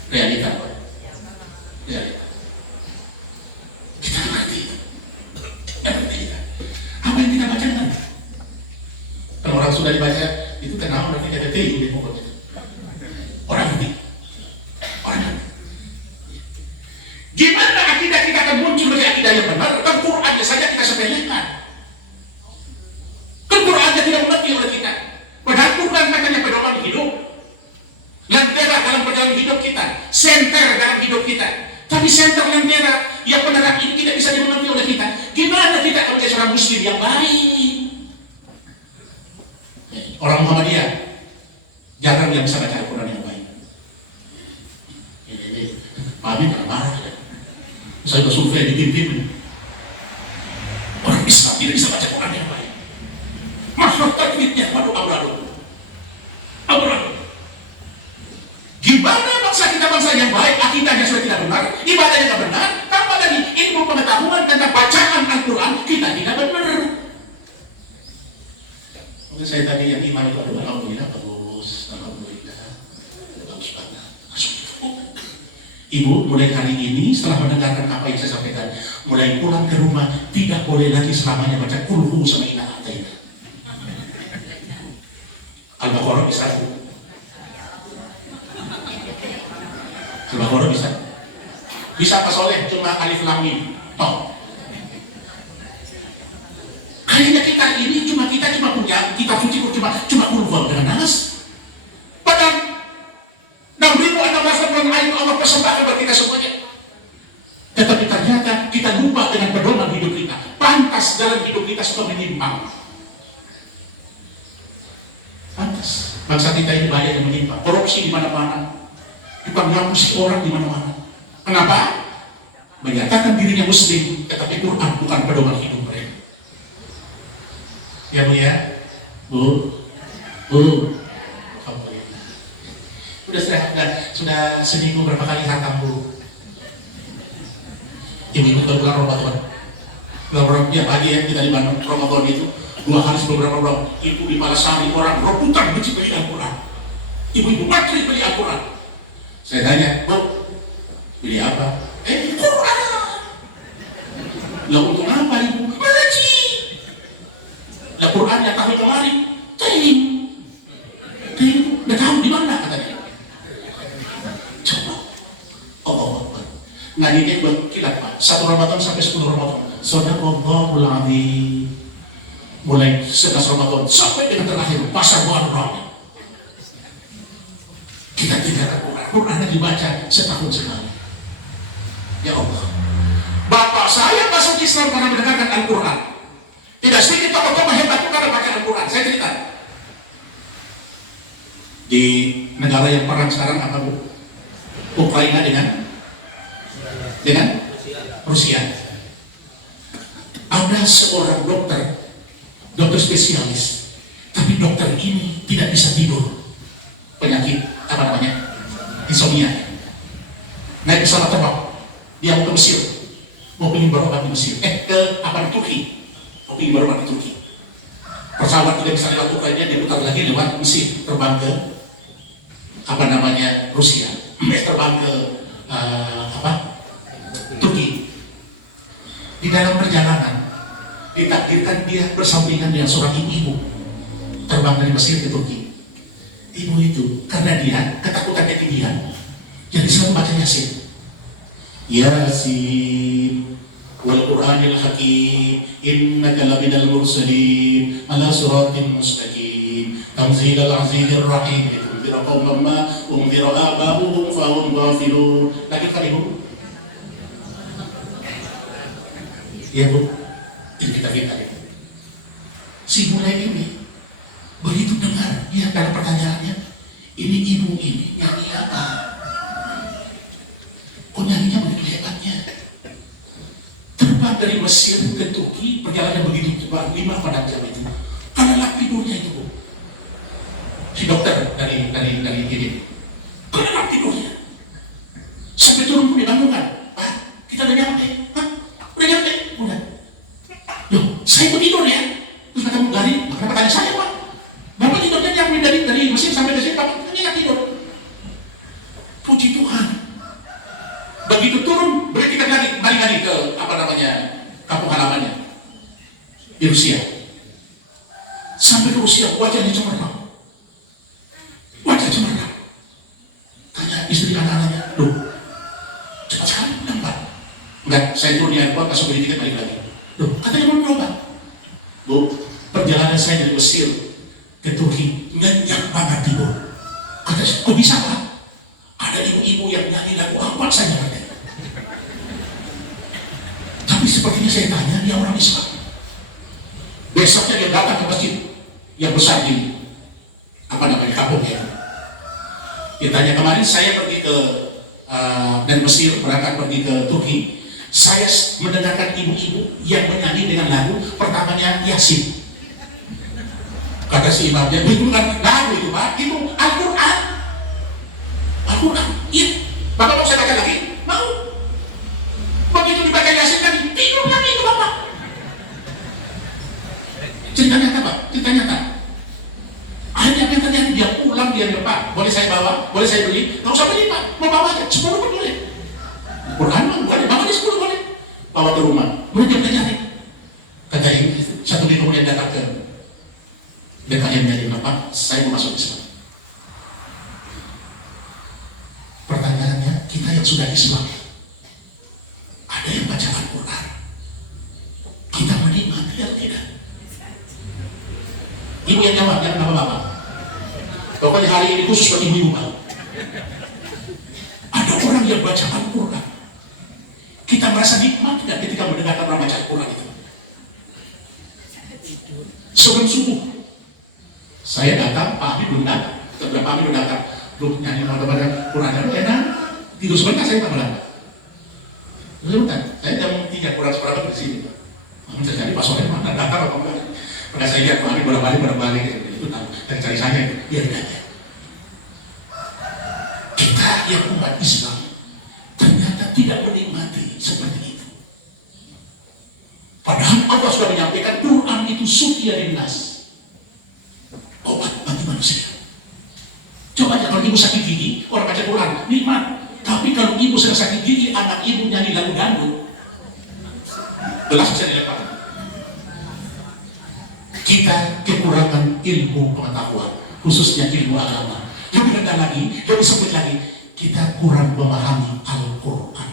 Realita, Pak. Realita. Kita mengerti itu. Apa yang kita baca kan? Kalau orang sudah dibaca itu kenal berarti ada TU di pokoknya. Orang ngerti. Gimana akidah kita akan muncul dari akidah yang benar? Kan Qurannya saja kita sepelekan. Kan Qurannya tidak mengerti oleh kita. Padahal Quran katanya pedoman hidup. Lentera dalam perjalanan hidup kita. Senter dalam hidup kita. Tapi senter lentera yang benar ini tidak bisa dimengerti oleh kita. Gimana kita akan menjadi seorang muslim yang baik? Orang Muhammadiyah jarang yang bisa baca Al-Quran yang baik. Pak Amin marah. Saya bersurvei di tim-tim. Orang Islam tidak bisa baca Quran yang baik. Masuk tajwidnya, waduh amburadul. Gimana bangsa kita bangsa yang baik, akidahnya sudah tidak benar, ibadahnya tidak benar, pengetahuan tentang bacaan Al-Quran kita tidak benar. Mungkin saya tadi yang iman itu, aduh alhamdulillah bagus, alhamdulillah bagus banget. Ibu mulai hari ini setelah mendengarkan apa yang saya sampaikan, mulai pulang ke rumah tidak boleh lagi selamanya baca kulhu sama ina ataina. Al-Baqarah bisa, Al-Baqarah bisa. Bisa apa soleh cuma alif lam mim. Toh. Kayaknya kita ini cuma punya kitab suci cuma kulhu dengan nas. Padahal Nabi Muhammad SAW Allah persembahkan bagi kita semuanya. Tetapi ternyata kita lupa dengan pedoman hidup kita. Pantas dalam hidup kita suka menyimpang. Pantas. Bangsa kita ini banyak yang menyimpang. Korupsi di mana-mana. Bukan ngapusi orang di mana-mana. Kenapa? Menyatakan dirinya Muslim, tetapi Quran bukan pedoman hidup mereka. Ya Bu ya, Bu. Sudah seminggu berapa kali khatam Bu? Ibu ke bulan Ramadan. Bulan tiap pagi ya kita di Bandung Ramadan itu 2 hari sebelum Ramadan. Ibu di Palasari orang rebutan beli Al-Quran. Ibu-ibu patri beli Al-Quran. Saya tanya, Bu, beli apa? Quran. Lah untuk apa Ibu? Mengaji. Lah Quran yang tahun kemarin, Taim. Udah tahu di mana katanya? Coba. Oh, ngajinya buat kilat Pak. 1 Ramadan sampai 10 Ramadan. Shadaqallahul azim. Mulai 11 Ramadan sampai dengan terakhir pasar Muharram. Kita tidak Quran dibaca setahun sekali. Ya Allah. Bapak saya masuk Islam karena mendengarkan Al-Quran. Tidak sedikit tokoh-tokoh hebat itu karena baca Al-Quran. Saya cerita. Di negara yang perang sekarang apa Bu? Ukraina dengan Rusia. Ada seorang dokter spesialis, tapi dokter ini tidak bisa tidur. Penyakit apa namanya? Insomnia. Naik pesawat terbang, dia mau ke Mesir, mau pergi berobat di Mesir. Turki, mau pergi berobat di Turki. Pesawat tidak bisa lewat Ukraina, dia putar lagi lewat Mesir, terbang ke Rusia, terbang ke Turki. Di dalam perjalanan ditakdirkan dia bersampingan dengan seorang ibu terbang dari Mesir ke Turki. Ibu itu karena dia ketakutan ketinggian, jadi selalu baca Yasin. Yasin wal Qur'anil Hakim innaka laminal mursalin ala siratin mustaqim tanzilal azizir rahim tunzira qauman ma unzira aba'uhum fahum ghafilun. Lagi kali Bu. Ya Bu, ini kita si mulai ini begitu dengar dia dalam pertanyaannya, ini ibu ini nyanyi apa? Kok nyanyinya begitu hebatnya? Terbang dari Mesir ke Turki, perjalanan begitu cepat 5 jam itu. Karena lak tidurnya itu Bu. Si dokter dari ini. Karena lak tidurnya. Sampai turun pun dibangunkan. Pak, kita udah nyampe. Hah? Udah nyampe? Udah. Loh, saya mau tidur ya? Terus kata Bu Gari, kenapa tanya saya Pak? Bapak tidurnya yang dari Mesir sampai ke sini, Bapak nggak tidur. Puji Tuhan. Begitu turun, balik lagi ke kampung halamannya di Rusia. Sampai ke Rusia, wajahnya cemerlang. Tanya istri anak-anaknya, loh, cepat sekali nampak. Enggak, saya turun di airport, masuk beli tiket balik lagi. Loh, katanya mau berobat. Bu, perjalanan saya dari Mesir ke Turki nyenyak banget tidur. Kata saya, kok bisa Pak? Ada ibu-ibu yang nyanyi lagu apa saja katanya. Tapi sepertinya saya tanya, dia orang Islam. Besoknya dia datang ke masjid yang besar di kampungnya. Dia tanya, kemarin saya pergi ke dari Mesir berangkat pergi ke Turki. Saya mendengarkan ibu-ibu yang menyanyi dengan lagu pertamanya Yasin. Kata si imamnya, itu bukan lagu itu Pak, itu Al-Quran. Iya. Bapak mau saya baca lagi? Mau. Begitu dibaca Yasin kan Cerita nyata Pak, cerita nyata. Akhirnya apa yang terjadi? Dia pulang, dia bilang, Pak, boleh saya bawa? Boleh saya beli? Nggak usah beli Pak, mau bawa aja, 10 pun boleh. Quran boleh, bawa di 10 boleh. Bawa ke rumah, kemudian dia pelajari. Kata ini, 1 minggu kemudian datang ke DKM-nya, dia bilang, Pak, saya mau masuk Islam. Pertanyaannya, kita yang sudah Islam, ada yang baca Al-Quran, kita menikmati atau tidak? Ibu yang jawab, jangan bapak-bapak. Pokoknya hari ini khusus buat ibu-ibu Pak. Ada orang yang baca Al-Quran, kita merasa nikmat tidak ketika mendengarkan orang baca Al-Quran itu. Sebelum subuh, saya datang, Pak Habib belum datang. Setelah Pak Habib belum datang, belum nyanyi mau baca Quran, enak, tidur sebentar saya tak berangkat. Sebentar, saya jam 3 kurang seperempat di sini. Terjadi Pak Soler mana datang apa enggak? Pernah saya lihat Pak Habib bolak-balik itu tahu dan cari saya itu dia tidak. Kita yang umat Islam ternyata tidak menikmati seperti itu. Padahal Allah sudah menyampaikan Quran itu sufia linnas, obat bagi manusia. Coba aja kalau ibu sakit gigi, orang baca Quran nikmat. Tapi kalau ibu sedang sakit gigi, anak ibu nyanyi lagu dangdut, jelas bisa dilepas. Kita kekurangan ilmu pengetahuan, khususnya ilmu agama. Lebih rendah lagi, lebih sempit lagi, kita kurang memahami Al-Quran.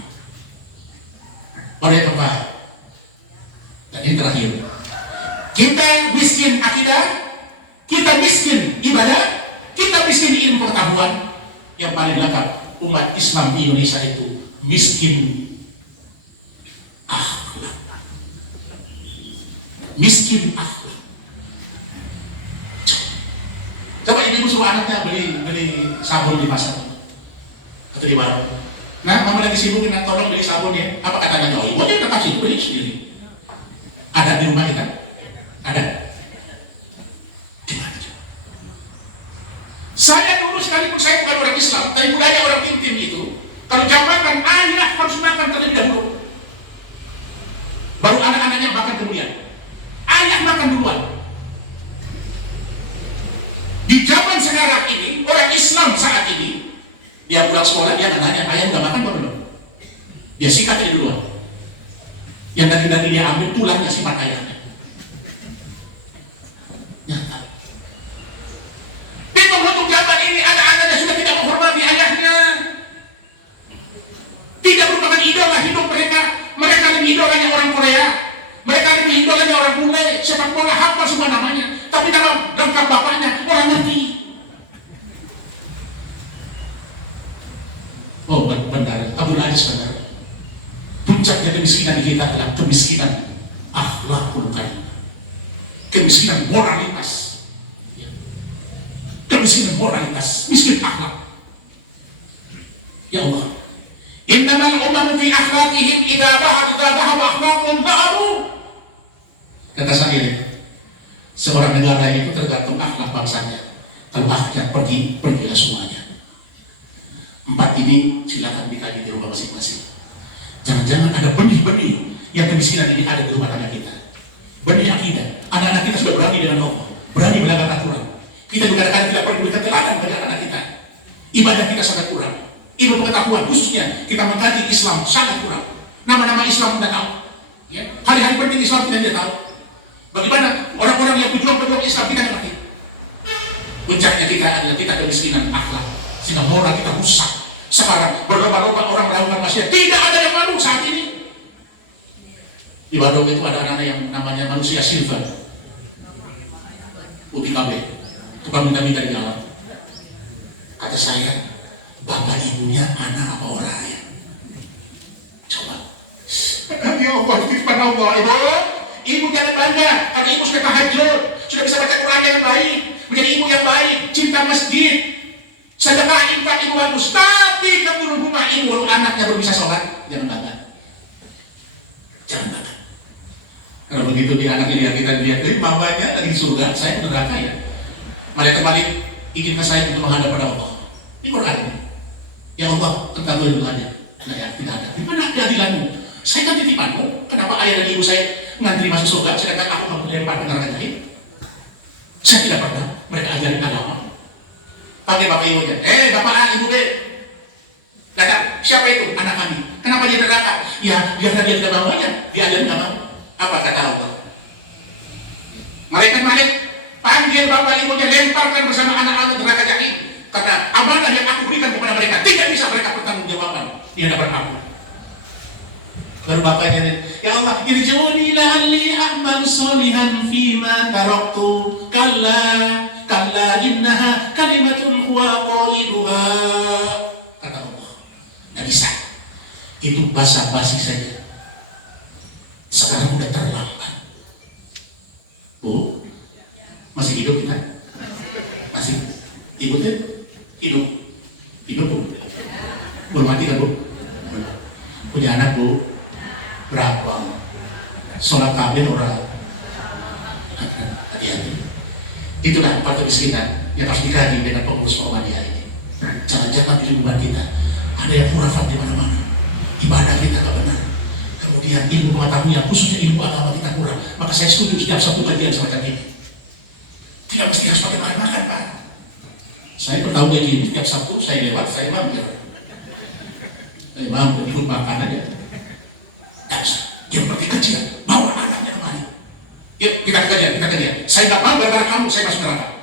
Oleh tempat. Dan ini terakhir, kita miskin akidah, kita miskin ibadah, kita miskin ilmu pengetahuan. Yang paling lengkap, umat Islam di Indonesia itu miskin akhlak. Miskin akhlak. Coba ibu suruh anaknya beli sabun di pasar atau di warung. Nah, mama lagi sibuk, tolong beli sabun ya. Apa katanya? Oh, ibu aja udah kasih, beli sendiri. Ada di rumah kita? Ada? Gimana coba? Saya dulu sekalipun saya bukan orang Islam, tapi budaya orang intim itu, kalau jam makan, ayah harus makan terlebih dahulu. Baru anak-anaknya makan kemudian. Ayah makan duluan. Di zaman sekarang ini, orang Islam saat ini, dia pulang sekolah, dia akan nanya, ayah udah makan apa belum? Dia sikat ini duluan. Yang daging-daging dia ambil, tulangnya sipat ayahnya. Nyata. Di penghujung zaman ini, anak-anaknya sudah tidak menghormati ayahnya. Tidak merupakan idola hidup mereka. Mereka lebih idolanya orang Korea. Mereka lebih idolanya orang bule, sepak bola, apa semua namanya. Tapi dalam lengkap bapaknya, orang ngerti. Oh benar, Abdul Aziz benar. Puncaknya kemiskinan di kita adalah kemiskinan akhlakul karimah. Kemiskinan moralitas. Kemiskinan moralitas, miskin akhlak. Ya Allah. Innamal umamu fi akhlaqihim idza dhahaba akhlaquhum dhahabu. Kata saya, seorang negara itu tergantung akhlak bangsanya. Kalau akhlaknya pergilah semuanya. 4 ini silakan dikaji di rumah masing-masing. Jangan-jangan ada benih-benih yang kemiskinan ini ada di rumah tangga kita. Benih akidah. Anak-anak kita sudah berani dengan Allah, berani melanggar aturan. Kita juga kadang-kadang tidak perlu memberikan teladan pada anak kita. Ibadah kita sangat kurang. Ilmu pengetahuan khususnya kita mengkaji Islam sangat kurang. Nama-nama Islam tidak tahu. Ya. Hari-hari penting Islam kita tidak tahu. Bagaimana orang-orang yang berjuang Islam kita ngerti. Puncaknya kita adalah kita kemiskinan akhlak, sehingga moral kita rusak. Sekarang berlomba-lomba orang melakukan maksiat, tidak ada yang malu saat ini. Di Bandung itu ada anak-anak yang namanya manusia silver, UPKB, tukang minta-minta di jalan. Kata saya, bapak ibunya anak apa orang ya? Coba. Ya Allah, titipan Allah, ibu jangan bangga kalau ibu sudah tahajud, sudah bisa baca Quran yang baik, menjadi ibu yang baik, cinta masjid, sedekah infak ibu bagus. Tapi kemudian rumah ibu anaknya belum bisa sholat, jangan bangga. Jangan bangga. Kalau begitu dia anak lihat kita lihat, mamanya dari surga, saya ke neraka ya. Malaikat balik, izinkan saya untuk menghadap pada Allah. Ini Quran. Ya Allah, ketahui Tuhannya. Nah ya, tidak ada. Di mana keadilanmu? Saya kan titipanmu. Kenapa ayah dan ibu saya ngantri masuk surga, sedangkan aku mau dilempar ke neraka jahil? Saya tidak pernah mereka ajarin agama. Pakai bapak ibunya, bapak A, ibu B. Datang, siapa itu? Anak kami. Kenapa dia neraka? Ya, biar dia tidak bawanya. Dia ajarin agama. Apa kata Allah? Malaikat panggil bapak ibunya, lemparkan bersama anak-anak neraka jahim. Kata, amanah yang aku berikan kepada mereka tidak bisa mereka bertanggung-jawaban di hadapan aku. Baru bapaknya, ya Allah, irji'uni la'alli a'malu sholihan fima taraktu. Kalla innaha kalimatun huwa qailuha. Kata Allah, nggak bisa. Itu basa-basi saja. Sekarang udah terlambat. Bu, masih hidup kita? Masih? Ibu tuh hidup? Hidup, Bu? Belum mati kan, Bu? Punya anak, Bu? Berapa? Sholat kabeh orang? Hati-hati. Itulah empat kemiskinan yang harus dikaji dengan pengurus Muhammadiyah ini. Jangan-jangan di lingkungan kita ada yang khurafat di mana-mana. Ibadah kita tak benar. Kemudian ilmu pengetahuan, khususnya ilmu agama kita kurang. Maka saya setuju setiap satu kajian semacam ini. Tidak mesti harus pakai makan-makan, Pak. Saya bertahu gaji setiap Sabtu saya lewat, saya mampir. Saya mampir ikut makan aja. Dia pergi kajian, bawa anaknya kemari. Yuk kita kajian. Saya nggak mau gara-gara kamu saya masuk neraka.